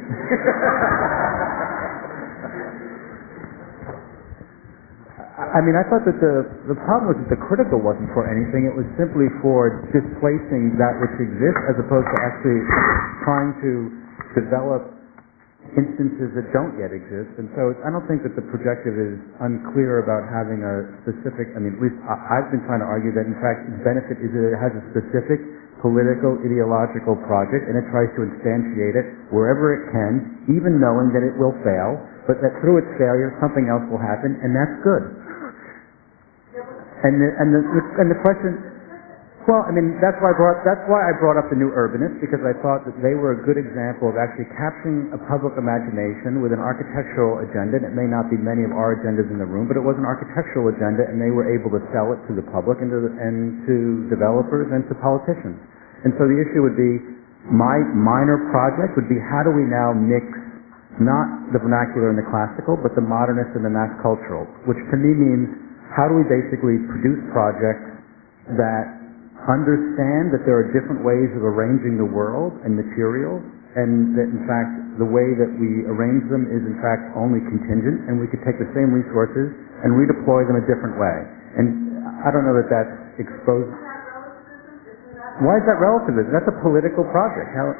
I mean, I thought that the problem was that the critical wasn't for anything. It was simply for displacing that which exists as opposed to actually trying to develop instances that don't yet exist. And so I don't think that the projective is unclear about having a specific, I mean, at least I've been trying to argue that in fact its benefit is that it has a specific political, ideological project, and it tries to instantiate it wherever it can, even knowing that it will fail, but that through its failure something else will happen, and that's good. And the question, well, I mean, that's why I brought up the New Urbanists, because I thought that they were a good example of actually capturing a public imagination with an architectural agenda. And it may not be many of our agendas in the room, but it was an architectural agenda, and they were able to sell it to the public and to developers and to politicians. And so the issue would be, my minor project would be, how do we now mix not the vernacular and the classical, but the modernist and the mass cultural, which to me means, how do we basically produce projects that understand that there are different ways of arranging the world and materials, and that in fact the way that we arrange them is in fact only contingent, and we could take the same resources and redeploy them a different way. And I don't know that that's exposed. Why is that relativism? That's a political project. How?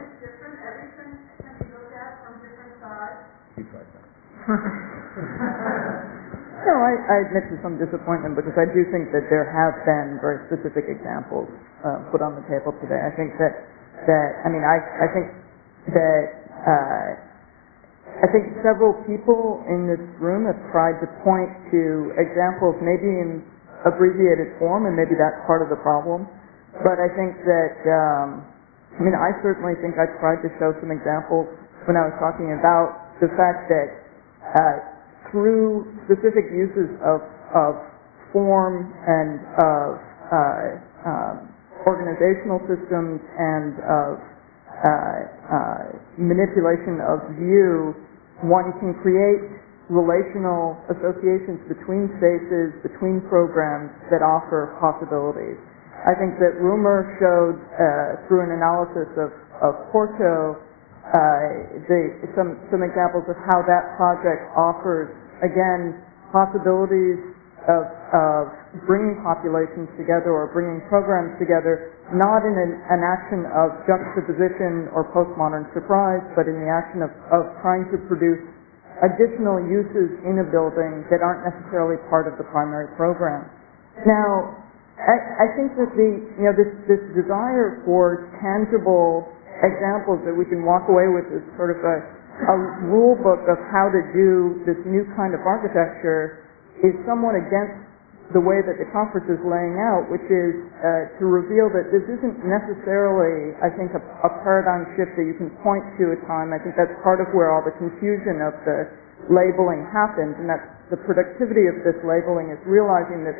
No, I admit to some disappointment because I do think that there have been very specific examples put on the table today. I think I think several people in this room have tried to point to examples maybe in abbreviated form, and maybe that's part of the problem. But I think that, I certainly think I tried to show some examples when I was talking about the fact that through specific uses of form and of organizational systems and of manipulation of view, one can create relational associations between spaces, between programs that offer possibilities. I think that Rumer showed through an analysis of Porto some examples of how that project offers, again, possibilities of bringing populations together or bringing programs together, not in an action of juxtaposition or postmodern surprise, but in the action of trying to produce additional uses in a building that aren't necessarily part of the primary program. Now, I think that this desire for tangible examples that we can walk away with is sort of a rule book of how to do this new kind of architecture is somewhat against the way that the conference is laying out, which is to reveal that this isn't necessarily, I think, a paradigm shift that you can point to a time. I think that's part of where all the confusion of the labeling happens, and that's the productivity of this labeling is realizing that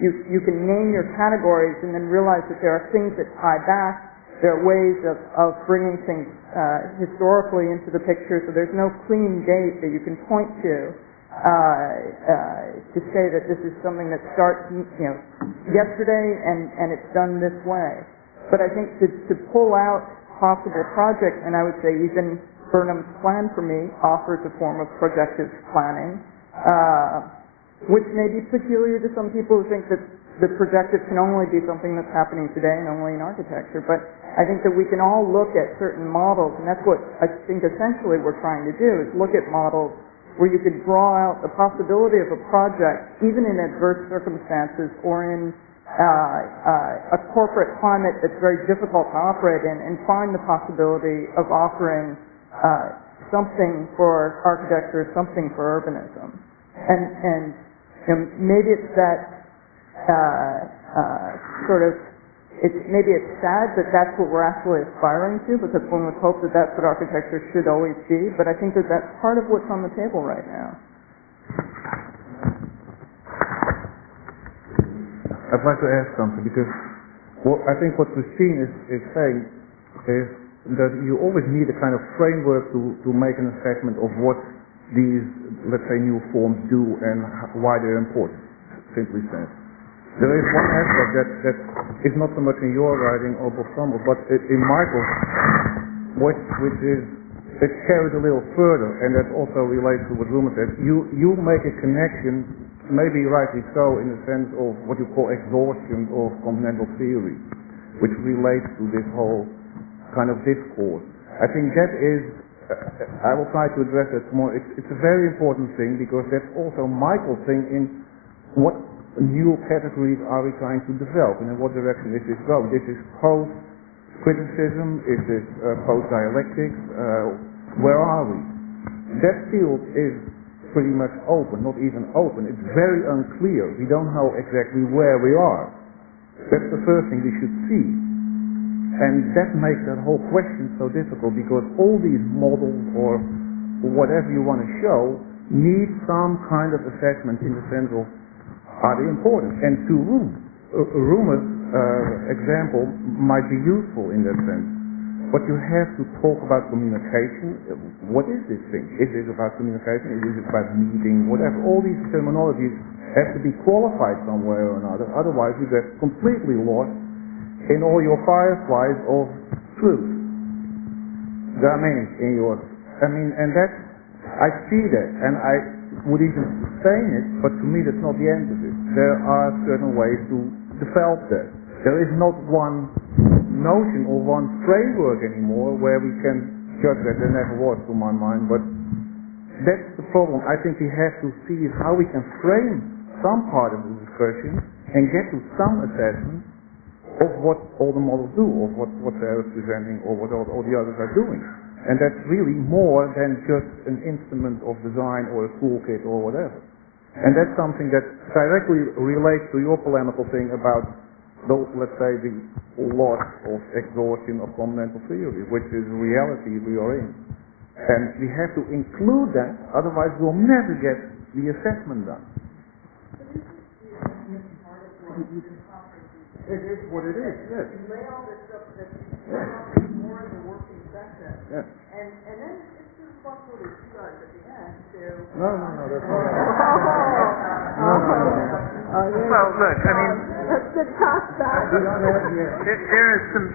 you can name your categories and then realize that there are things that tie back. There are ways of bringing things historically into the picture, so there's no clean date that you can point to say that this is something that starts yesterday and it's done this way. But I think to pull out possible projects, and I would say even Burnham's plan for me offers a form of projective planning, which may be peculiar to some people who think that the projective can only be something that's happening today and only in architecture. But I think that we can all look at certain models, and that's what I think essentially we're trying to do, is look at models where you could draw out the possibility of a project, even in adverse circumstances or in a corporate climate that's very difficult to operate in, and find the possibility of offering something for architecture, something for urbanism. And maybe it's that maybe it's sad that that's what we're actually aspiring to, because one would hope that that's what architecture should always be, but I think that that's part of what's on the table right now. I'd like to ask something, because I think what Christine is saying is that you always need a kind of framework to make an assessment of what these, let's say, new forms do and why they're important, simply said. There is one aspect that is not so much in your writing or Bossambo's, but in Michael's, which is, it carries a little further, and that also relates to what Rumer said. You make a connection, maybe rightly so, in the sense of what you call exhaustion of continental theory, which relates to this whole kind of discourse. I think that is, I will try to address that more. It's a very important thing, because that's also Michael's thing in what new categories are we trying to develop, and in what direction is this going? This is post-criticism, is this post-dialectics, where are we? That field is pretty much open, not even open, it's very unclear. We don't know exactly where we are. That's the first thing we should see. And that makes that whole question so difficult, because all these models or whatever you want to show need some kind of assessment in the sense of, are they important? And to Rumer's example might be useful in that sense. But you have to talk about communication. What is this thing? Is this about communication? Is it about meeting? Whatever. All these terminologies have to be qualified somewhere or another. Otherwise you get completely lost in all your fireflies of truth. There are many in yours. And that, I see that, and I would even sustain it, but to me that's not the end of it. There are certain ways to develop that. There is not one notion or one framework anymore where we can judge that. There never was, to my mind, but that's the problem. I think we have to see how we can frame some part of the discussion and get to some assessment of what all the models do, of what they're representing, or what all the others are doing. And that's really more than just an instrument of design or a toolkit or whatever. And that's something that directly relates to your polemical thing about, let's say, the loss of exhaustion of fundamental theory, which is the reality we are in. And we have to include that, otherwise we'll never get the assessment done. It is what it is, yes. You lay all this stuff that's more in the working session. Yes. And then it's the responsibility of you guys at the end to... No, that's not. Well, look, I mean, Let's talk about it. there is some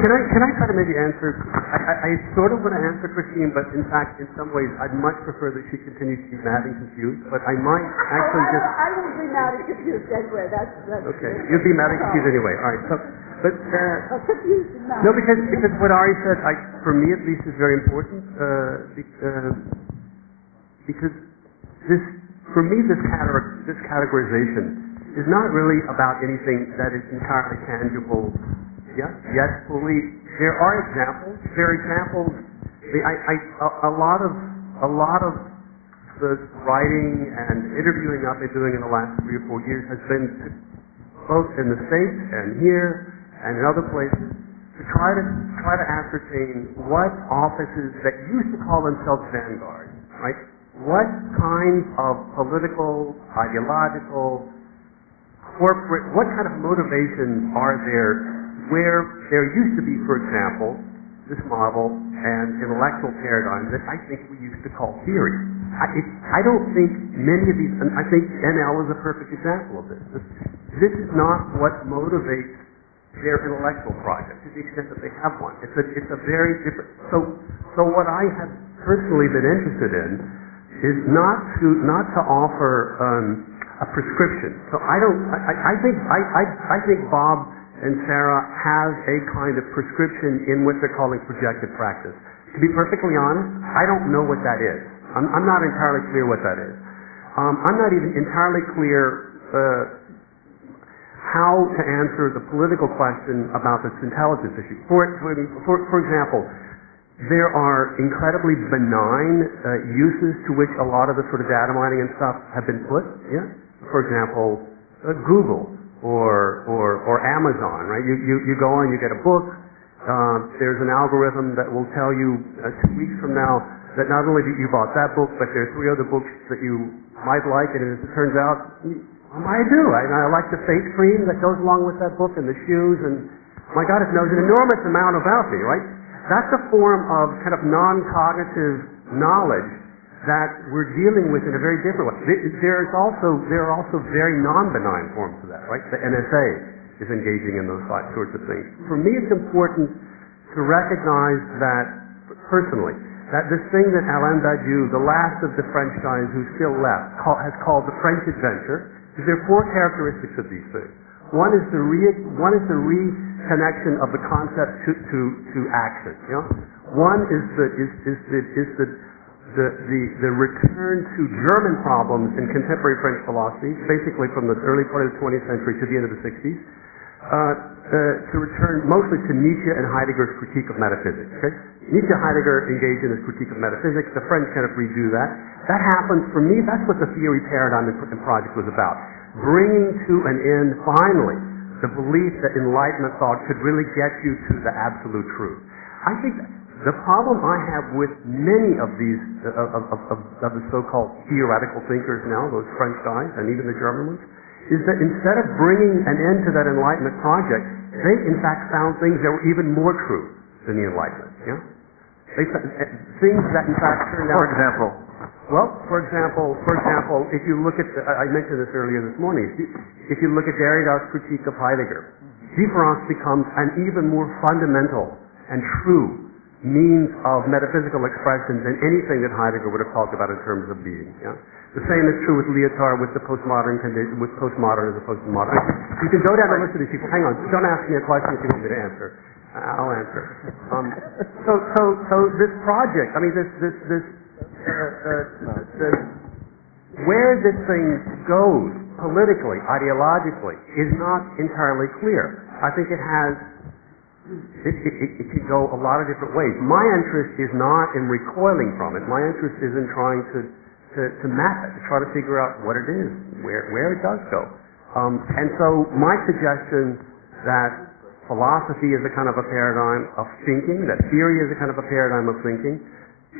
can I try to maybe answer? I sort of want to answer Christine, but in fact, in some ways, I'd much prefer that she continues to be mad and confused. But I might actually just. I will be mad and confused anyway. That's okay. You'll be mad and confused anyway. All right. So, but confused and mad. no, because what Ari said, for me at least, is very important. Because this, for me, this categorization is not really about anything that is entirely tangible. Yet fully. There are examples. There are examples. A lot of the writing and interviewing I've been doing in the last 3 or 4 years has been both in the States and here and in other places to try to ascertain what offices that used to call themselves vanguard, right? What kinds of political, ideological, corporate, what kind of motivations are there where there used to be, for example, this model and intellectual paradigm that I think we used to call theory. I don't think many of these, and I think NL is a perfect example of this. This is not what motivates their intellectual project to the extent that they have one. It's a very different. So what I have personally been interested in is not to offer a prescription. So I think Bob and Sarah have a kind of prescription in what they're calling projective practice. To be perfectly honest, I don't know what that is. I'm not entirely clear what that is. I'm not even entirely clear how to answer the political question about this intelligence issue. For example, there are incredibly benign uses to which a lot of the sort of data mining and stuff have been put. Yeah. For example, Google. Or Amazon, right? You go on, you get a book. There's an algorithm that will tell you 2 weeks from now that not only did you bought that book, but there are 3 other books that you might like, and as it turns out, I do. I like the face cream that goes along with that book and the shoes, and my God, it knows an enormous amount about me, right? That's a form of kind of non-cognitive knowledge that we're dealing with in a very different way. There are also very non-benign forms of that, right? The NSA is engaging in those sorts of things. For me, it's important to recognize that, personally, that this thing that Alain Badiou, the last of the French guys who's still left, has called the French adventure, is there are 4 characteristics of these things. One is the reconnection of the concept to action. You know? One is the return to German problems in contemporary French philosophy, basically from the early part of the 20th century to the end of the 60s, to return mostly to Nietzsche and Heidegger's critique of metaphysics. Okay? Nietzsche and Heidegger engaged in this critique of metaphysics. The French kind of redo that. That happens, for me, that's what the theory paradigm and project was about. Bringing to an end, finally, the belief that Enlightenment thought could really get you to the absolute truth. I think the problem I have with many of these, of the so-called theoretical thinkers now, those French guys, and even the German ones, is that instead of bringing an end to that Enlightenment project, they in fact found things that were even more true than the Enlightenment. Yeah? They found things that in fact turned out. For example? Well, for example, if you look at, I mentioned this earlier this morning, if you look at Derrida's critique of Heidegger, difference becomes an even more fundamental and true means of metaphysical expression than anything that Heidegger would have talked about in terms of being. Yeah? The same is true with Lyotard, with the postmodern condition, with postmodern as opposed to modern. You can go down the list of these people. Hang on, don't ask me a question if you want me to answer. I'll answer. So this project, I mean, where this thing goes politically, ideologically, is not entirely clear. I think it has. It can go a lot of different ways. My interest is not in recoiling from it. My interest is in trying to map it, to try to figure out what it is, where it does go. And so my suggestion that philosophy is a kind of a paradigm of thinking, that theory is a kind of a paradigm of thinking.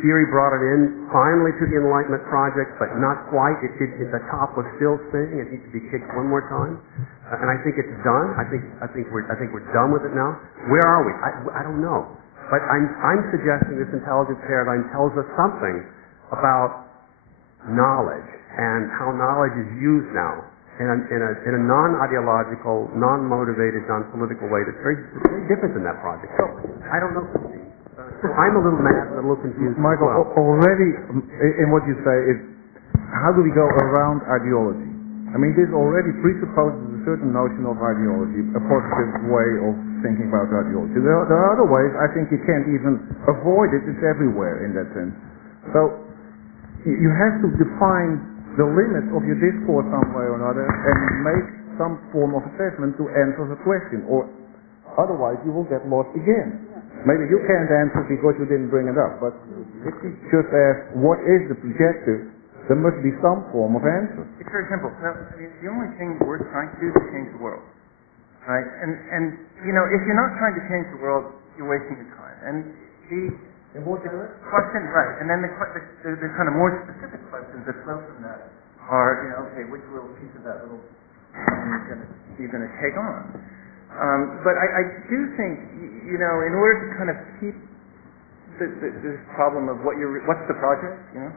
Theory brought it in finally to the Enlightenment project, but not quite. The top was still spinning. It needs to be kicked one more time. And I think it's done. I think we're done with it now. Where are we? I don't know. But I'm suggesting this intelligence paradigm tells us something about knowledge and how knowledge is used now, in a non-ideological, non-motivated, non-political way that's very different than that project. So I don't know. So I'm a little mad and a little confused. Michael, as well. already in what you say is, how do we go around ideology? I mean, this already presupposes a certain notion of ideology, a positive way of thinking about ideology. There are other ways. I think you can't even avoid it. It's everywhere in that sense. So you have to define the limits of your discourse some way or another and make some form of assessment to answer the question, or otherwise you will get lost again. Maybe you can't answer because you didn't bring it up, but if you just ask what is the projective, there must be some form of answer. It's very simple. Now, I mean, the only thing we're trying to do is change the world, right? And you know, if you're not trying to change the world, you're wasting your time. And the question, right? And then the kind of more specific questions that flow from that are, you know, okay, which little piece of that little you're going to take on? But I do think, you know, in order to kind of keep this problem of what's the project, you know,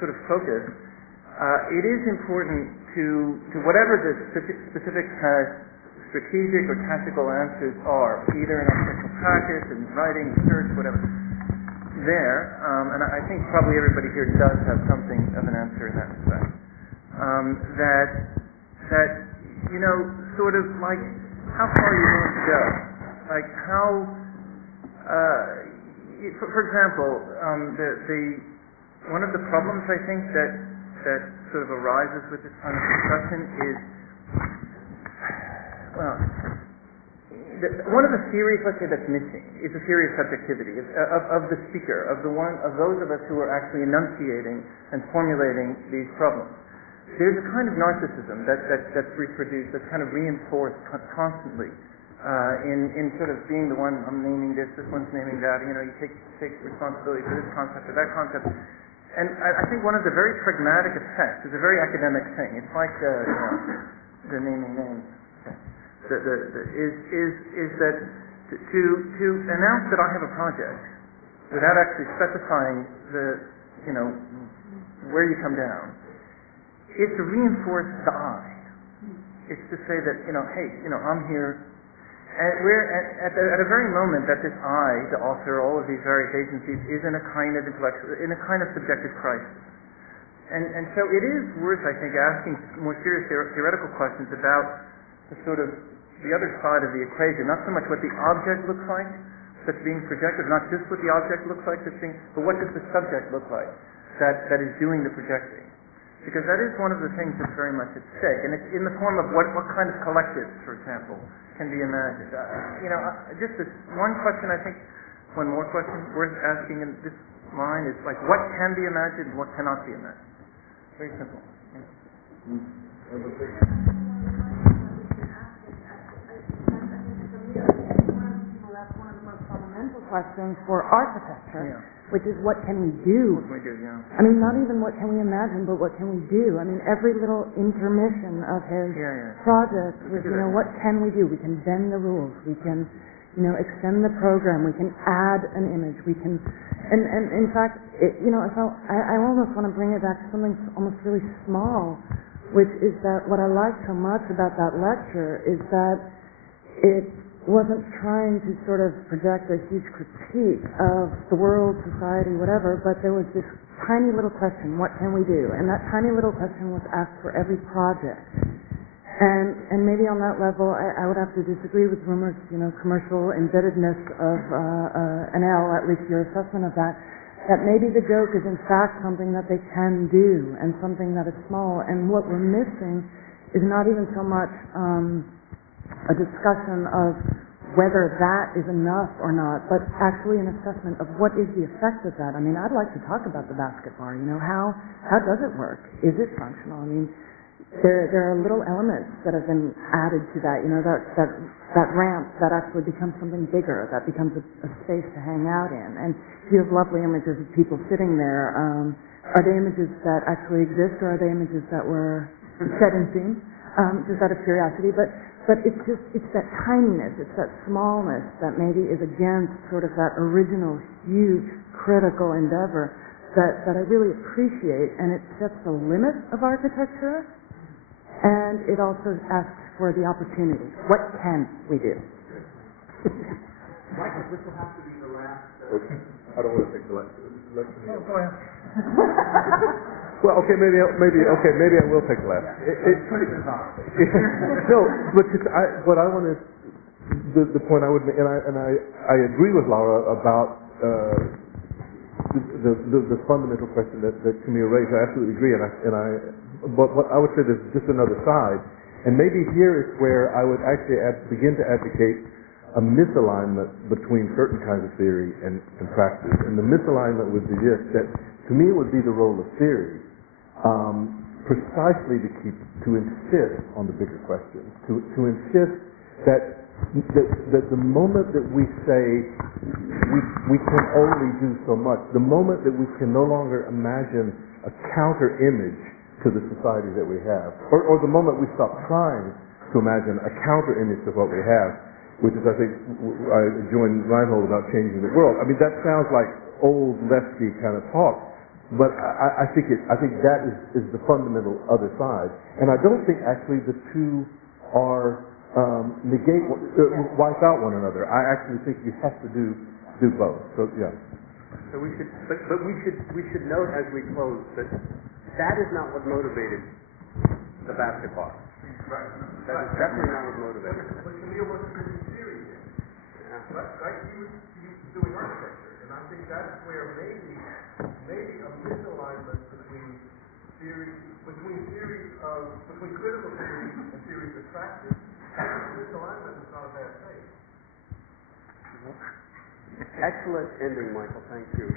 sort of focus, it is important to whatever the specific strategic or tactical answers are, either in architectural practice, in writing, research, whatever. And I think probably everybody here does have something of an answer in that respect. That you know, sort of like how far are you willing to go? Like how, for example, one of the problems I think that sort of arises with this kind of discussion is, well, one of the theories, let's say, that's missing is the theory of subjectivity of the speaker, of those of us who are actually enunciating and formulating these problems. There's a kind of narcissism that's reproduced, that's kind of reinforced constantly in sort of being the one, I'm naming this one's naming that. You know, you take responsibility for this concept or that concept. And I think one of the very pragmatic effects is a very academic thing. It's like the naming names. Is that to announce that I have a project without actually specifying where you come down, is to reinforce the I. It's to say that, hey, I'm here, and we're at a very moment that this I, the author, all of these various agencies, is in a kind of subjective crisis. And so it is worth, I think, asking more serious theoretical questions about the other side of the equation, not so much what the object looks like that's being projected, not just what the object looks like that's being, but what does the subject look like that is doing the projecting? Because that is one of the things that's very much at stake, and it's in the form of what kind of collectives, for example, can be imagined. Just this one question, I think, one more question worth asking in this line is like, what can be imagined and what cannot be imagined? Very simple. That's one of the most fundamental questions for architecture, which is what can we do? What can we do, I mean, not even what can we imagine, but what can we do? I mean, every little intermission of his project was, what can we do? We can bend the rules. We can, extend the program. We can add an image. We can, and in fact, I almost want to bring it back to something almost really small, which is that what I like so much about that lecture is that it wasn't trying to sort of project a huge critique of the world, society, whatever, but there was this tiny little question, what can we do? And that tiny little question was asked for every project. And maybe on that level, I would have to disagree with Rumer's, commercial indebtedness of an L, at least your assessment of that maybe the joke is in fact something that they can do and something that is small. And what we're missing is not even so much a discussion of whether that is enough or not, but actually an assessment of what is the effect of that. I mean, I'd like to talk about the basket bar. How does it work? Is it functional? I mean, there are little elements that have been added to that. That ramp that actually becomes something bigger, that becomes a space to hang out in. And you have lovely images of people sitting there. Are they images that actually exist, or are they images that were set in scene? Just out of curiosity, but it's that tininess, it's that smallness that maybe is against sort of that original huge critical endeavor that I really appreciate, and it sets the limit of architecture, And it also asks for the opportunity. What can we do? Michael, this will have to be the last. I don't want to take the last. Go ahead. Well, okay, maybe I will take the last. No, but what I want to, the point I would make, and I agree with Laura about the fundamental question that Camille raised. I absolutely agree, but what I would say there's just another side, and maybe here is where I would actually begin to advocate a misalignment between certain kinds of theory and practice, and the misalignment would be this: that to me it would be the role of theory, precisely to insist on the bigger questions, to insist that the moment that we say we can only do so much, the moment that we can no longer imagine a counter image to the society that we have, or the moment we stop trying to imagine a counter image to what we have, which is, I think, I joined Reinhold about changing the world. I mean, that sounds like old lefty kind of talk, but I think that is the fundamental other side, and I don't think actually the two are wipe out one another. I actually think you have to do both. So yeah. So we should note as we close that is not what motivated the basket bar. Right. That is definitely not what motivated. But Camille was pretty serious. Yeah. Right? He was doing architecture, and I think that's where maybe a misalignment between critical theory and theories of practice. Misalignment is not a bad thing. Excellent ending, Michael. Thank you.